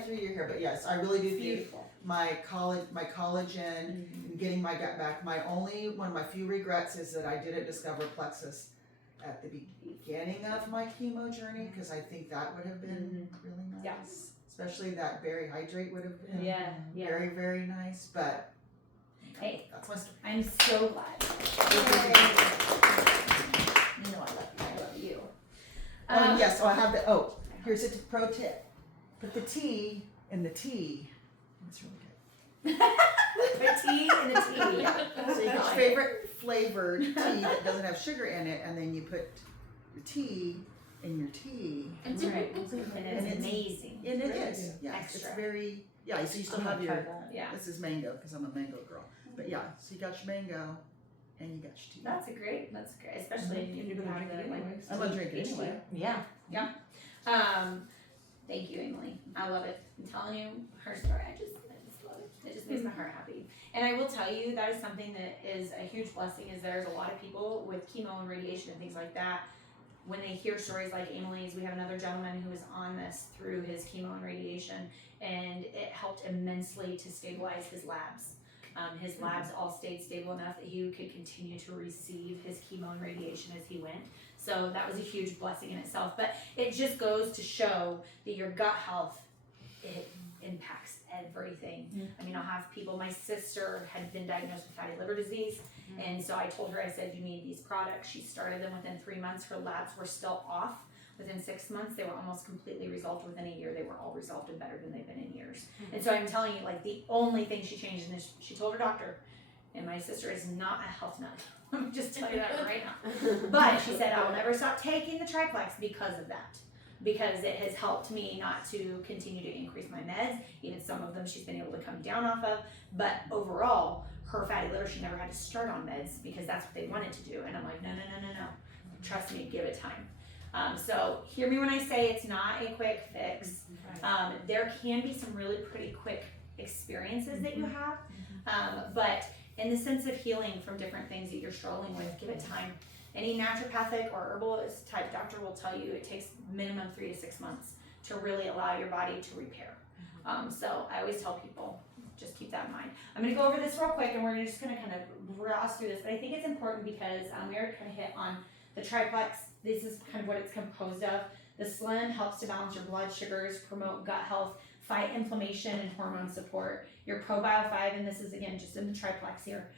3-year here. But yes, I really do think Beautiful. my collagen and getting my gut back. One of my few regrets is that I didn't discover plexus at the beginning of my chemo journey, because I think that would have been really nice. Yeah. Especially that berry hydrate would have been Yeah. very, very nice. But Hey, that's my story. I'm so glad. You know I love you. I love you. Yes, I have here's a pro tip. Put the tea in the tea. That's really good. The tea and the tea. So you get your favorite flavored tea that doesn't have sugar in it, and then you put your tea in your tea. That's right. And And it's it's- amazing. And it is. Yeah, Extra. it's very, so you still I'm have gonna your, try that. Yeah. this is mango, because I'm a mango girl. But yeah, so you got your mango, and you got your tea. That's great, especially if you're having the like. I'm gonna drink it tea. anyway. Yeah. Thank you, Emily. I love it. I'm telling you, her story, I just love it. It just makes my heart happy. And I will tell you, that is something that is a huge blessing, is there's a lot of people with chemo and radiation and things like that, when they hear stories like Emily's. We have another gentleman who was on this through his chemo and radiation, and it helped immensely to stabilize his labs. His labs all stayed stable enough that he could continue to receive his chemo and radiation as he went. So that was a huge blessing in itself. But it just goes to show that your gut health, it impacts everything. I mean, I'll have people, my sister had been diagnosed with fatty liver disease, and so I told her, I said, you need these products. She started them within 3 months. Her labs were still off. Within 6 months, they were almost completely resolved. Within a year, they were all resolved and better than they've been in years. And so I'm telling you, like, the only thing she changed in this, she told her doctor, and my sister is not a health nut. Let me just tell you that right now. But she said, I will never stop taking the triplex because of that. Because it has helped me not to continue to increase my meds. Even some of them she's been able to come down off of. But overall, her fatty liver, she never had to start on meds because that's what they wanted to do. And I'm like, no. Trust me, give it time. So hear me when I say it's not a quick fix. There can be some really pretty quick experiences that you have. But in the sense of healing from different things that you're struggling with, give it time. Any naturopathic or herbalist type doctor will tell you it takes minimum 3 to 6 months to really allow your body to repair. So I always tell people, just keep that in mind. I'm going to go over this real quick, and we're just going to kind of gloss through this. But I think it's important because we already kind of hit on the triplex. This is kind of what it's composed of. The Slim helps to balance your blood sugars, promote gut health, fight inflammation, and hormone support. Your Probio 5, and this is again just in the triplex here.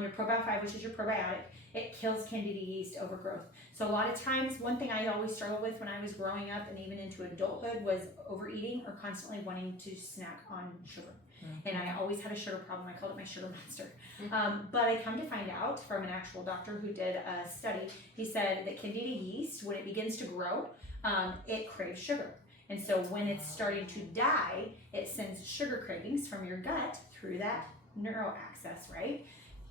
Your Probio 5, which is your probiotic, it kills candida yeast overgrowth. So a lot of times, one thing I always struggled with when I was growing up and even into adulthood was overeating or constantly wanting to snack on sugar. And I always had a sugar problem. I called it my sugar monster. But I come to find out from an actual doctor who did a study, he said that candida yeast, when it begins to grow, it craves sugar. And so when it's starting to die, it sends sugar cravings from your gut through that neural axis, right?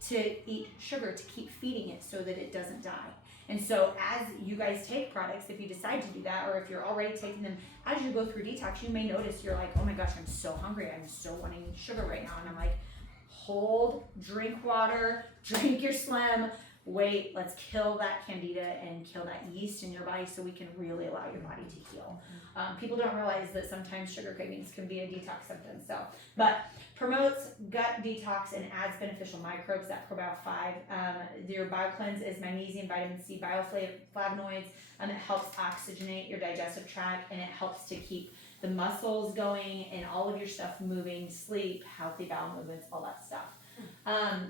To eat sugar, to keep feeding it so that it doesn't die. And so as you guys take products, if you decide to do that, or if you're already taking them, as you go through detox, you may notice you're like, oh my gosh, I'm so hungry. I'm so wanting sugar right now. And I'm like, hold, drink water, drink your Slim, wait, let's kill that candida and kill that yeast in your body so we can really allow your body to heal. People don't realize that sometimes sugar cravings can be a detox symptom. So, but promotes gut detox and adds beneficial microbes, that probiotic 5. Your BioCleanse is magnesium, vitamin C, bioflavonoids. It helps oxygenate your digestive tract, and it helps to keep the muscles going and all of your stuff moving, sleep, healthy bowel movements, all that stuff.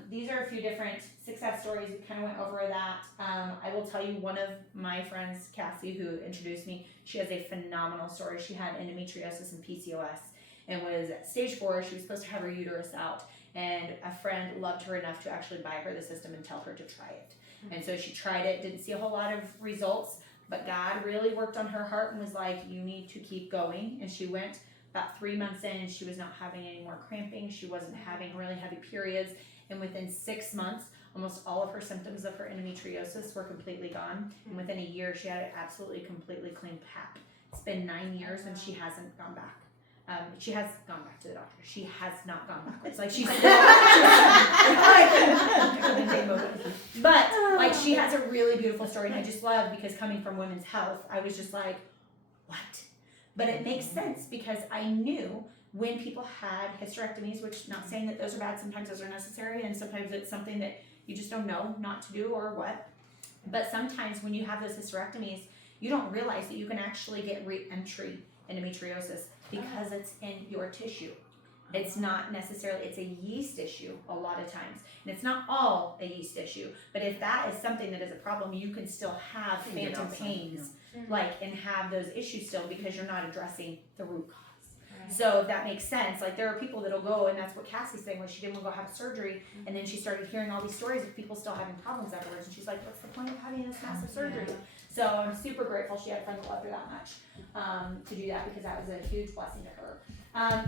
These are a few different success stories. We kind of went over that. I will tell you, one of my friends, Cassie, who introduced me, she has a phenomenal story. She had endometriosis and PCOS and was at stage 4. She was supposed to have her uterus out, and a friend loved her enough to actually buy her the system and tell her to try it. And so she tried it, didn't see a whole lot of results, but God really worked on her heart and was like, you need to keep going. And she went about 3 months in, and she was not having any more cramping. She wasn't having really heavy periods. And within 6 months, almost all of her symptoms of her endometriosis were completely gone. And within a year, she had an absolutely completely clean pap. It's been 9 years, and she hasn't gone back. She has gone back to the doctor. She has not gone backwards. Like she's still, but like she has a really beautiful story, and I just love, because coming from women's health, I was just like, what? But it makes sense, because I knew when people had hysterectomies, which not saying that those are bad, sometimes those are necessary, and sometimes it's something that you just don't know not to do or what. But sometimes when you have those hysterectomies, you don't realize that you can actually get re-entry endometriosis because it's in your tissue. It's not necessarily, it's a yeast issue a lot of times. And it's not all a yeast issue, but if that is something that is a problem, you can still have phantom pains, like, and have those issues still, because you're not addressing the root cause. So if that makes sense, like there are people that'll go, and that's what Cassie's saying, was she didn't want to go have surgery, and then she started hearing all these stories of people still having problems afterwards, and she's like, what's the point of having this massive surgery? So I'm super grateful she had a friend that loved her that much to do that, because that was a huge blessing to her.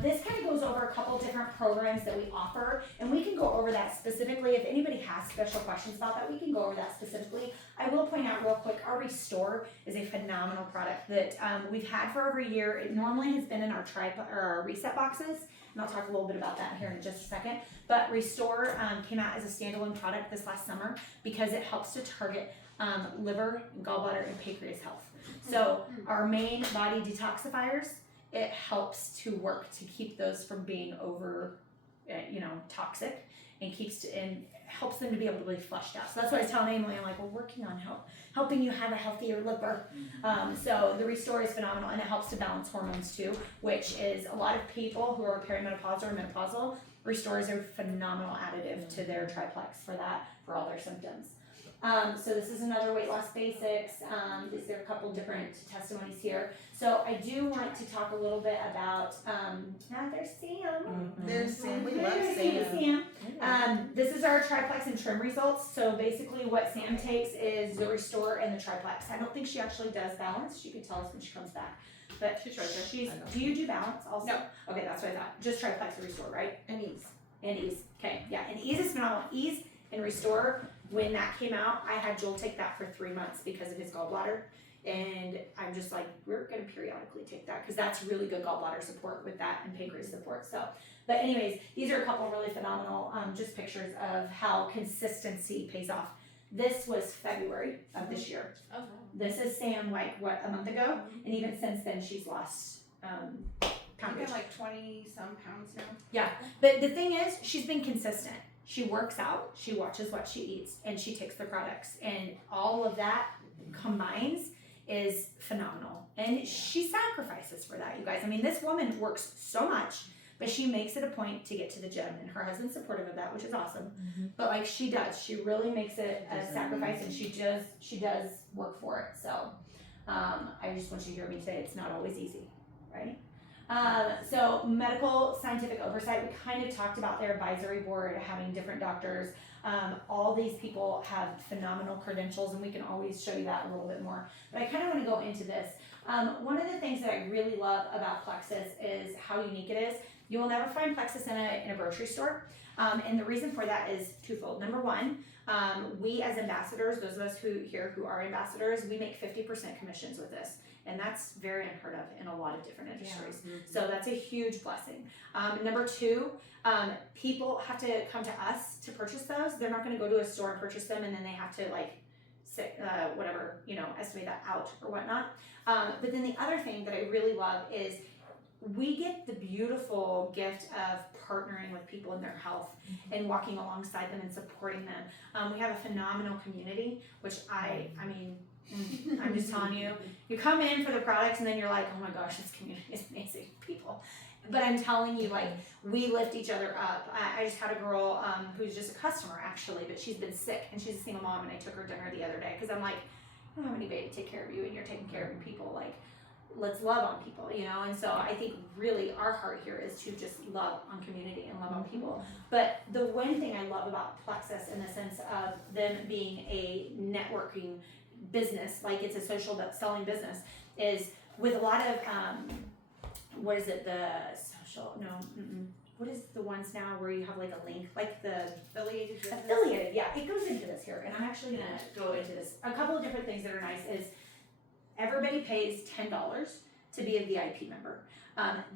This kind of goes over a couple different programs that we offer, and we can go over that specifically. If anybody has special questions about that, we can go over that specifically. I will point out real quick, our Restore is a phenomenal product that we've had for over a year. It normally has been in our our reset boxes, and I'll talk a little bit about that here in just a second. But Restore came out as a standalone product this last summer because it helps to target liver, gallbladder, and pancreas health. So our main body detoxifiers, it helps to work to keep those from being over, toxic, and helps them to be able to be flushed out. So that's why I was telling Emily, I'm like, we're working on helping you have a healthier liver. So the Restore is phenomenal, and it helps to balance hormones too, which is a lot of people who are perimenopausal or menopausal. Restore is a phenomenal additive to their triplex for all their symptoms. So this is another weight loss basics. There are a couple different testimonies here. So I do want to talk a little bit about, there's Sam. There's Sam, we love Hey, Sam. Sam. This is our triplex and trim results. So basically what Sam takes is the Restore and the triplex. I don't think she actually does balance. She can tell us when she comes back. But she's right there. Do you do balance also? No. Okay, that's what I thought. Just triplex and Restore, right? And ease. And ease. Okay, yeah. And ease is phenomenal. Ease and Restore, when that came out, I had Joel take that for 3 months because of his gallbladder. And I'm just like, we're going to periodically take that because that's really good gallbladder support with that and pancreas support. So, but anyways, these are a couple of really phenomenal just pictures of how consistency pays off. This was February of this year. Oh, wow. This is Sam, like, what, a month ago? And even since then, she's lost You've poundage. been like 20-some pounds now. But the thing is, she's been consistent. She works out, she watches what she eats, and she takes the products. And all of that combines is phenomenal. And she sacrifices for that, you guys. I mean, this woman works so much, but she makes it a point to get to the gym. And her husband's supportive of that, which is awesome. But like she does, she really makes it a sacrifice, and she does work for it. So I just want you to hear me say it's not always easy, right? So medical scientific oversight, we kind of talked about their advisory board, having different doctors. All these people have phenomenal credentials, and we can always show you that a little bit more. But I kind of want to go into this. One of the things that I really love about Plexus is how unique it is. You will never find Plexus in a grocery store. And the reason for that is twofold. Number one, we as ambassadors, those of us who are ambassadors, we make 50% commissions with this. And that's very unheard of in a lot of different industries. So that's a huge blessing. Number two, people have to come to us to purchase those. They're not going to go to a store and purchase them and then they have to estimate that out or whatnot. But then the other thing that I really love is we get the beautiful gift of partnering with people in their health and walking alongside them and supporting them. We have a phenomenal community, which I'm just telling you, you come in for the products and then you're like, oh my gosh, this community is amazing people. But I'm telling you, like, we lift each other up. I just had a girl who's just a customer actually, but she's been sick and she's a single mom, and I took her dinner the other day because I'm like, I don't have anybody to take care of you and you're taking care of your people. Like, let's love on people, and so I think really our heart here is to just love on community and love on people. But the one thing I love about Plexus in the sense of them being a networking business, like it's a social selling business, is with a lot of what is the ones now where you have like a link, like the affiliated, yeah, it goes into this here, and I'm actually gonna go into this. A couple of different things that are nice is everybody pays $10 to be a VIP member.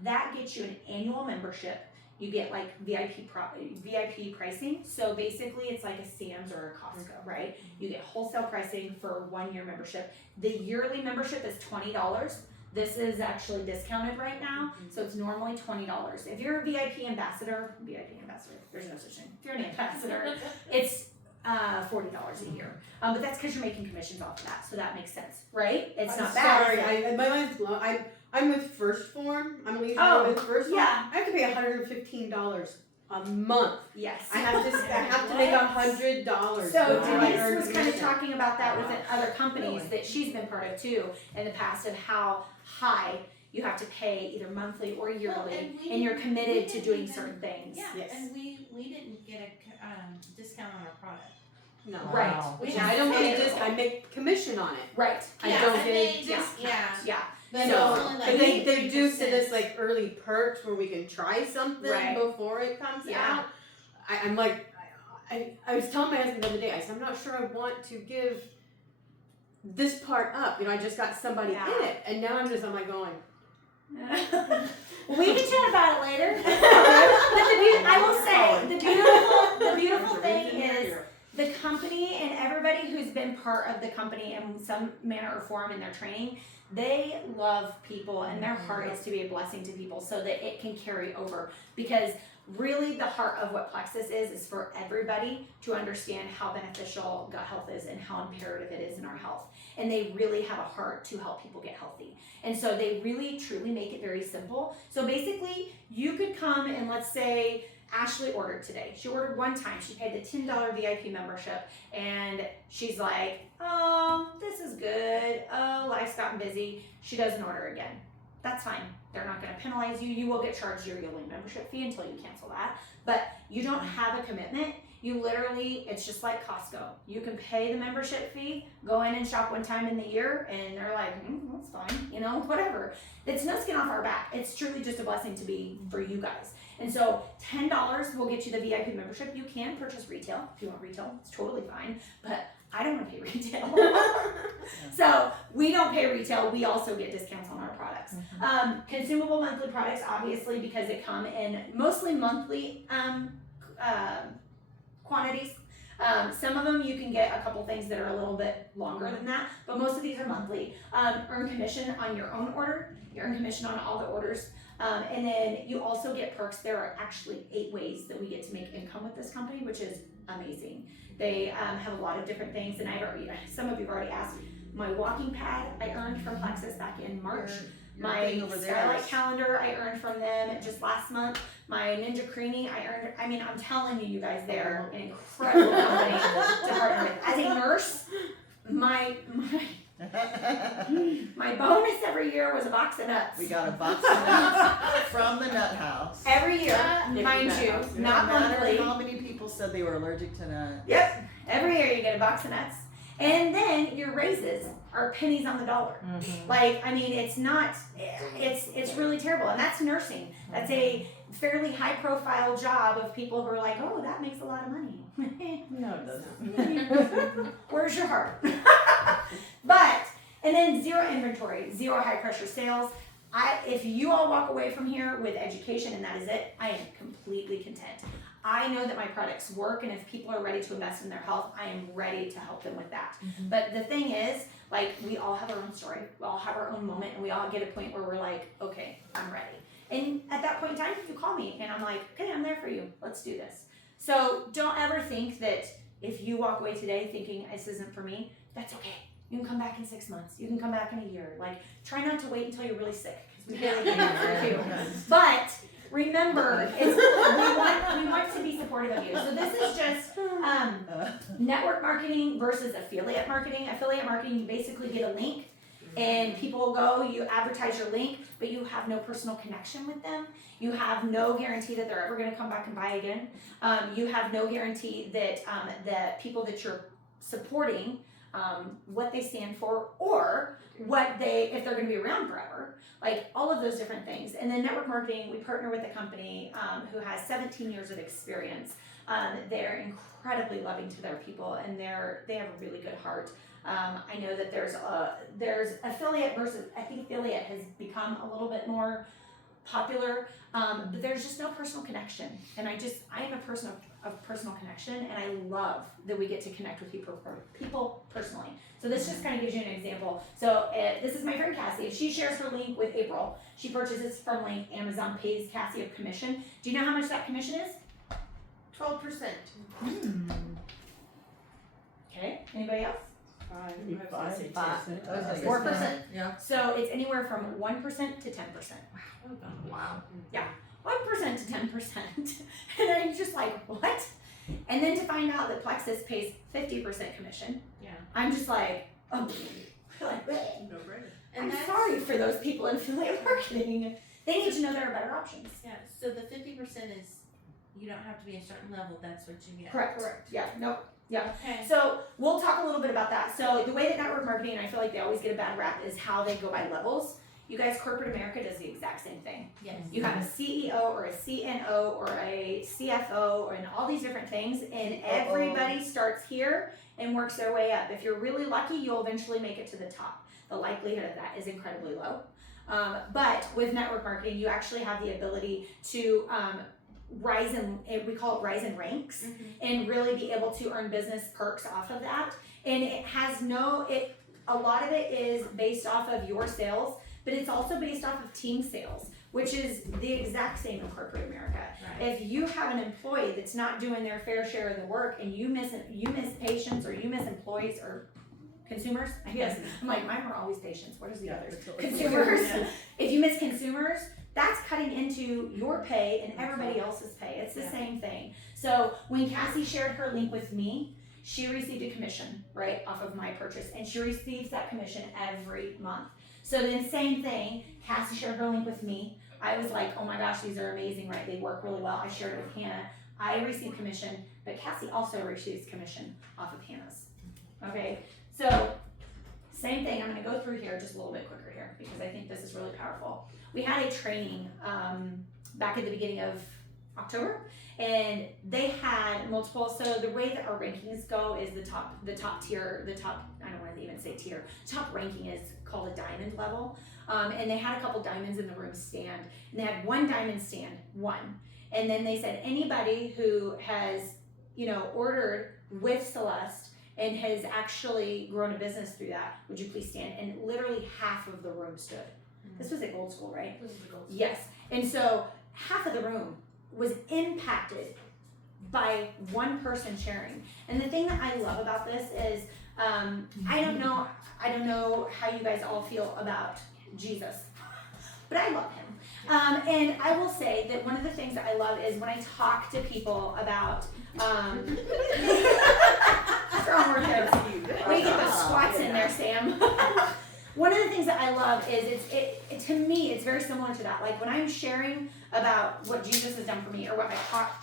That gets you an annual membership. You get like VIP pricing. So basically it's like a Sam's or a Costco, right? You get wholesale pricing for 1 year membership. The yearly membership is $20. This is actually discounted right now, so it's normally $20. If you're a VIP ambassador, there's no such thing. If you're an ambassador, it's $40 a year. But that's because you're making commissions off of that, so that makes sense, right? It's not bad. Sorry, my mind's blown. I'm with First Form. I'm leaving with First Form. Yeah. I have to pay $115 a month. Yes. I have to make $100. So before I Denise earn was kind of commission. talking about that with other companies that she's been part of too in the past, of how high you have to pay either monthly or yearly, and you're committed to doing certain things. Yeah, Yes. and we didn't get a discount on our product. No. Right. Yeah, I don't get a discount. I make commission on it. Right. I Yeah, don't and get they a just- discount. Yeah. But So, it's only like but they do to 3%. this like early perks where we can try something Right. before it comes Yeah. out. I'm like, I was telling my husband the other day, I said, I'm not sure I want to give this part up. I just got somebody Yeah. in it. And now I'm like going, We can chat about it later. But I will say the beautiful thing is the company and everybody who's been part of the company in some manner or form in their training, they love people and their heart is to be a blessing to people so that it can carry over. Because really the heart of what Plexus is for everybody to understand how beneficial gut health is and how imperative it is in our health. And they really have a heart to help people get healthy. And so they really truly make it very simple. So basically you could come and let's say Ashley ordered today. She ordered one time. She paid the $10 VIP membership and she's like, oh, this is good. Oh, life's gotten busy. She doesn't order again. That's fine. They're not going to penalize you. You will get charged your yearly membership fee until you cancel that. But you don't have a commitment. You literally, it's just like Costco. You can pay the membership fee, go in and shop one time in the year, and they're like, that's fine, whatever. It's no skin off our back. It's truly just a blessing to be for you guys. And so $10 will get you the VIP membership. You can purchase retail if you want retail. It's totally fine. But I don't want to pay retail. So we don't pay retail. We also get discounts on our products. Consumable monthly products, obviously, because they come in mostly monthly quantities. Some of them you can get a couple things that are a little bit longer than that, but most of these are monthly. Earn commission on your own order. You earn commission on all the orders. And then you also get perks. There are actually 8 ways that we get to make income with this company, which is amazing. They have a lot of different things, and some of you have already asked. My walking pad I earned from Plexus back in March. My Skylight calendar I earned from them just last month. My Ninja Creamy I earned. I'm telling you guys, they're an incredible company to partner with. As a nurse, my bonus every year was a box of nuts. We got a box of nuts from the nut house. Every year, mind you, not No matter monthly. how many people said they were allergic to nuts. Yep. Every year you get a box of nuts. And then your raises are pennies on the dollar. It's not, it's really terrible. And that's nursing. That's a fairly high profile job of people who are like, oh, that makes a lot of money. No, it doesn't. Where's your heart? But And then 0 inventory, 0 high pressure sales. If you all walk away from here with education and that is it, I am completely content. I know that my products work, and if people are ready to invest in their health, I am ready to help them with that. But the thing is, like, we all have our own story, we all have our own moment, and we all get a point where we're like, okay, I'm ready. And at that point in time, you call me, and I'm like, okay, I'm there for you, let's do this. So don't ever think that if you walk away today thinking this isn't for me, that's okay. You can come back in 6 months, you can come back in a year. Like, try not to wait until you're really sick, because we barely get that for you. But remember, we want to be supportive of you. So this is just network marketing versus affiliate marketing. Affiliate marketing, you basically get a link, and people will go, you advertise your link, but you have no personal connection with them. You have no guarantee that they're ever going to come back and buy again. You have no guarantee that the people that you're supporting, what they stand for, or if they're going to be around forever, like all of those different things. And then network marketing, we partner with a company who has 17 years of experience. They're incredibly loving to their people, and they have a really good heart. I know that there's affiliate versus, I think affiliate has become a little bit more popular, but there's just no personal connection. And I am a person of personal connection, and I love that we get to connect with people personally. So this just kind of gives you an example. So this is my friend Cassie. If she shares her link with April, she purchases from link, Amazon pays Cassie a commission. Do you know how much that commission is? 12%. Okay, anybody else? 4%. Yeah. So it's anywhere from 1% to 10%. Wow. 1% to 10%. And I'm just like, what? And then to find out that Plexus pays 50% commission, Yeah. I'm just like, oh, like, And I'm that's- sorry for those people in affiliate marketing. They need to know there are better options. Yeah, so the 50% is, you don't have to be a certain level, that's what you get. Correct. Yeah, nope. Yeah. Okay. So we'll talk a little bit about that. So the way that network marketing, and I feel like they always get a bad rap, is how they go by levels. You guys, corporate America does the exact same thing. Yes. You have a CEO or a CNO or a CFO and all these different things, and everybody starts here and works their way up. If you're really lucky, you'll eventually make it to the top. The likelihood of that is incredibly low. But with network marketing, you actually have the ability to we call it rise in ranks, and really be able to earn business perks off of that. And it has a lot of it is based off of your sales, but it's also based off of team sales, which is the exact same in corporate America. Right. If you have an employee that's not doing their fair share of the work, and you miss patients, or you miss employees or consumers, I guess. I'm like, mine were always patients. What is the others? Consumers. If you miss consumers, that's cutting into your pay and everybody else's pay. It's the same thing. So when Cassie shared her link with me, she received a commission, right, off of my purchase, and she receives that commission every month. So then same thing, Cassie shared her link with me. I was like, oh my gosh, these are amazing, right? They work really well. I shared it with Hannah. I received commission, but Cassie also receives commission off of Hannah's. Okay, so same thing. I'm going to go through here just a little bit quicker here, because I think this is really powerful. We had a training back at the beginning of October, and they had multiple. So the way that our rankings go is the top tier, I don't want to even say tier, top ranking is called a diamond level. And they had a couple diamonds in the room stand, and they had one diamond stand, one. And then they said, anybody who has, ordered with Celeste and has actually grown a business through that, would you please stand? And literally half of the room stood. This was at Gold School, right? This is the goal. Yes. And so half of the room was impacted by one person sharing. And the thing that I love about this is, I don't know how you guys all feel about Jesus, but I love him. And I will say that one of the things that I love is when I talk to people about, strong word there. We get the squats in there, Sam. One of the things that I love is to me, it's very similar to that. Like when I'm sharing about what Jesus has done for me or what my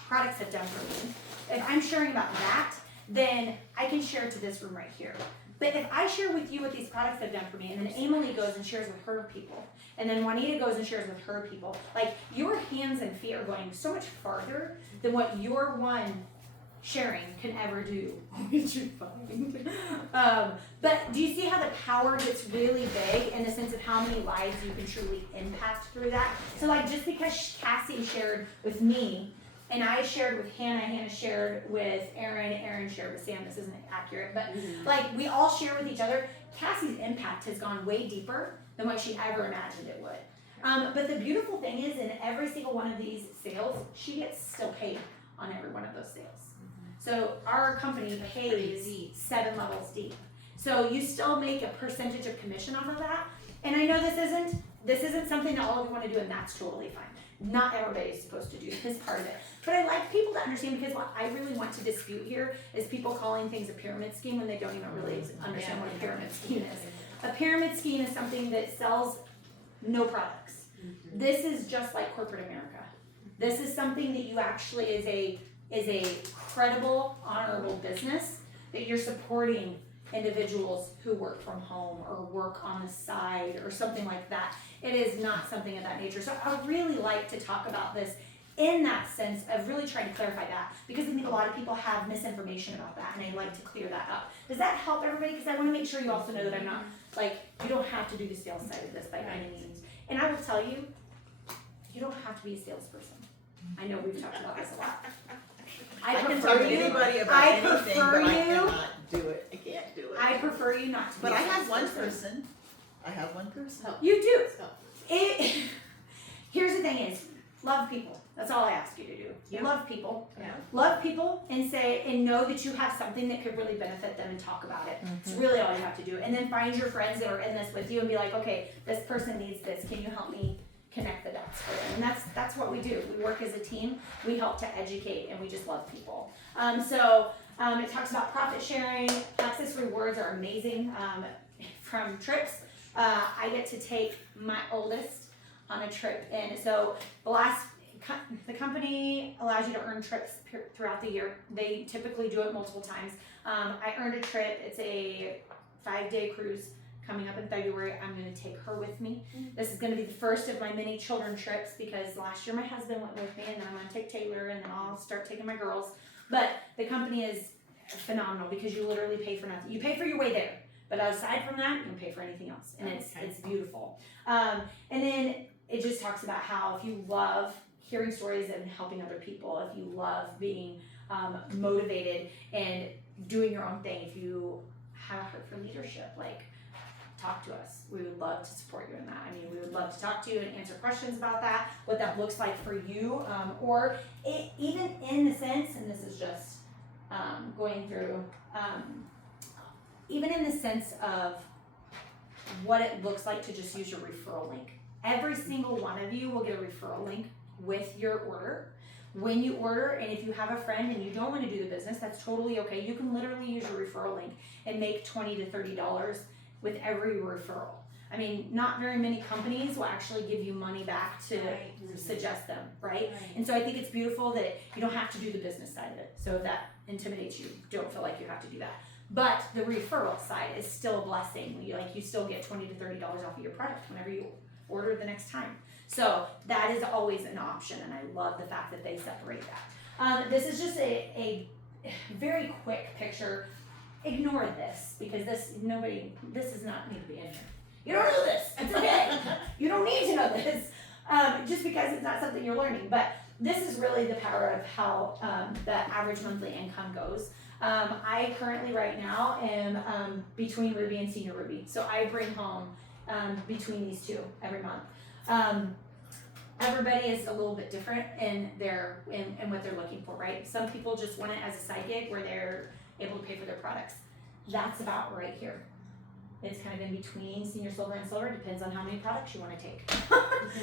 products have done for me, if I'm sharing about that, then I can share to this room right here. But if I share with you what these products have done for me, and then Emily goes and shares with her people, and then Juanita goes and shares with her people, like your hands and feet are going so much farther than what your one sharing can ever do. You're fine. But do you see how the power gets really big in the sense of how many lives you can truly impact through that? So like just because Cassie shared with me, and I shared with Hannah shared with Aaron shared with Sam, this isn't accurate, but like we all share with each other, Cassie's impact has gone way deeper than what she ever imagined it would. But the beautiful thing is in every single one of these sales, she gets still paid on every one of those sales. So our company pays 7 levels deep. So you still make a percentage of commission off of that. And I know this isn't something that all of you want to do, and that's totally fine. Not everybody is supposed to do this part of it. But I like people to understand, because what I really want to dispute here is people calling things a pyramid scheme when they don't even really understand what a pyramid scheme is. A pyramid scheme is something that sells no products. This is just like corporate America. This is something that you actually is a credible, honorable business that you're supporting individuals who work from home or work on the side or something like that. It is not something of that nature. So I really like to talk about this in that sense of really trying to clarify that, because I think a lot of people have misinformation about that, and I like to clear that up. Does that help everybody? Because I want to make sure you also know that I'm not, like, you don't have to do the sales side of this by any means. And I will tell you, you don't have to be a salesperson. I know we've talked about this a lot. I can talk to anybody about anything, but I cannot do it. I can't do it. I prefer you not to be But a I have one salesperson. person. I have one person. You do. Here's the thing is, love people. That's all I ask you to do. Yep. Love people. Yeah. Love people and know that you have something that could really benefit them and talk about it. It's really all you have to do. And then find your friends that are in this with you and be like, okay, this person needs this. Can you help me connect the dots for them? And that's what we do. We work as a team. We help to educate, and we just love people. It talks about profit sharing. Plexus rewards are amazing. From trips, I get to take my oldest on a trip, and so the company allows you to earn trips throughout the year. They typically do it multiple times. I earned a trip. It's a 5-day cruise coming up in February. I'm going to take her with me. This is going to be the first of my many children trips, because last year my husband went with me, and then I'm going to take Taylor, and then I'll start taking my girls. But the company is phenomenal because you literally pay for nothing. You pay for your way there, but aside from that, you don't pay for anything else, and it's beautiful. And then it just talks about how if you love hearing stories and helping other people, if you love being motivated and doing your own thing, if you have a heart for leadership, like, talk to us. We would love to support you in that. I mean, we would love to talk to you and answer questions about that, what that looks like for you, or even in the sense, and this is just going through, even in the sense of what it looks like to just use your referral link. Every single one of you will get a referral link with your order. When you order, and if you have a friend and you don't want to do the business, that's totally okay. You can literally use your referral link and make $20 to $30 with every referral. I mean, not very many companies will actually give you money back to suggest them, right? And so I think it's beautiful that you don't have to do the business side of it. So if that intimidates you, don't feel like you have to do that. But the referral side is still a blessing. You still get $20 to $30 off of your product whenever you order the next time. So that is always an option, and I love the fact that they separate that. This is just a very quick picture. Ignore this, because this does not need to be in here. You don't know this. It's okay. You don't need to know this, just because it's not something you're learning. But this is really the power of how the average monthly income goes. I currently right now am between Ruby and Senior Ruby, so I bring home between these two every month. Everybody is a little bit different in what they're looking for, right? Some people just want it as a side gig where they're able to pay for their products. That's about right here. It's kind of in between senior silver and silver. Depends on how many products you want to take.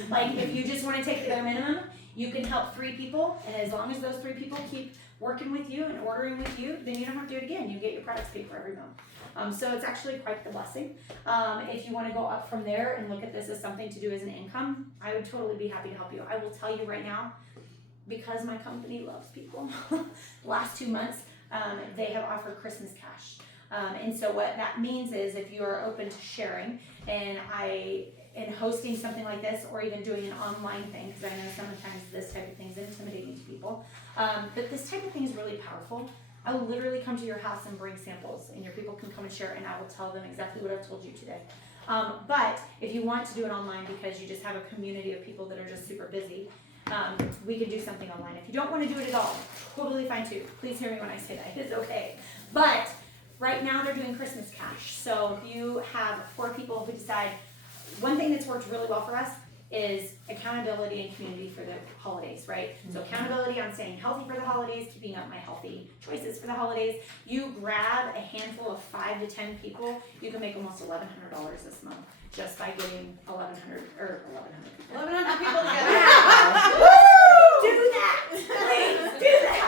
Like if you just want to take the bare minimum, you can help 3 people, and as long as those 3 people keep working with you and ordering with you, then you don't have to do it again. You get your products paid for every month. So it's actually quite the blessing. If you want to go up from there and look at this as something to do as an income, I would totally be happy to help you. I will tell you right now, because my company loves people, the last 2 months, they have offered Christmas cash. And so what that means is if you are open to sharing, and in hosting something like this, or even doing an online thing, because I know sometimes this type of thing is intimidating to people. But this type of thing is really powerful. I will literally come to your house and bring samples, and your people can come and share, and I will tell them exactly what I've told you today. But if you want to do it online because you just have a community of people that are just super busy, we can do something online. If you don't want to do it at all, totally fine too. Please hear me when I say that. It's okay. But right now they're doing Christmas cash. So if you have 4 people who decide, one thing that's worked really well for us is accountability and community for the holidays, right? So accountability on staying healthy for the holidays, keeping up my healthy choices for the holidays. You grab a handful of 5 to 10 people, you can make almost $1,100 this month just by getting 1,100 people. 1,100 people together. Woo! Do that! Please do that!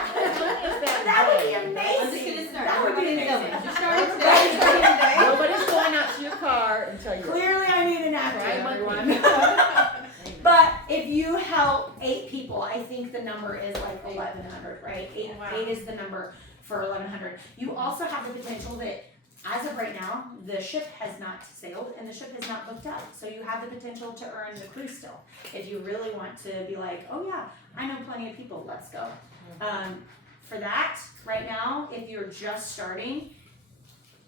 That would be amazing. I'm just gonna start. That would be amazing. Just starting today. Nobody's going out to your car until you're. Clearly, I need an Try actor, one everyone. But if you help 8 people, I think the number is like 1,100, right? 8 is the number for 1,100. You also have the potential that, as of right now, the ship has not sailed and the ship has not booked up. So you have the potential to earn the cruise still. If you really want to be like, oh yeah, I know plenty of people, let's go. For that, right now, if you're just starting,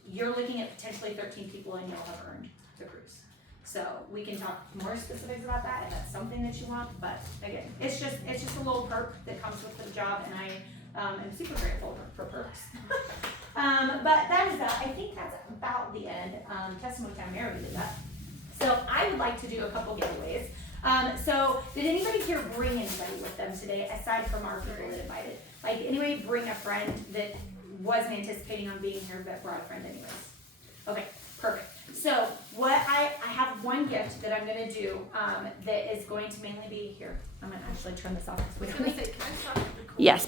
you're looking at potentially 13 people and you'll have earned the cruise. So we can talk more specifics about that if that's something that you want, but again, it's just a little perk that comes with the job, and I am super grateful for perks. But that is that. I think that's about the end. Testimony time, Mary did that. So I would like to do a couple giveaways. So did anybody here bring anybody with them today, aside from our people that invited? Like, anybody bring a friend that wasn't anticipating on being here but brought a friend anyways? Okay, perfect. So what I have one gift that I'm gonna do that is going to mainly be here. I'm gonna actually turn this off. I was gonna say, can I stop the recording? Yes,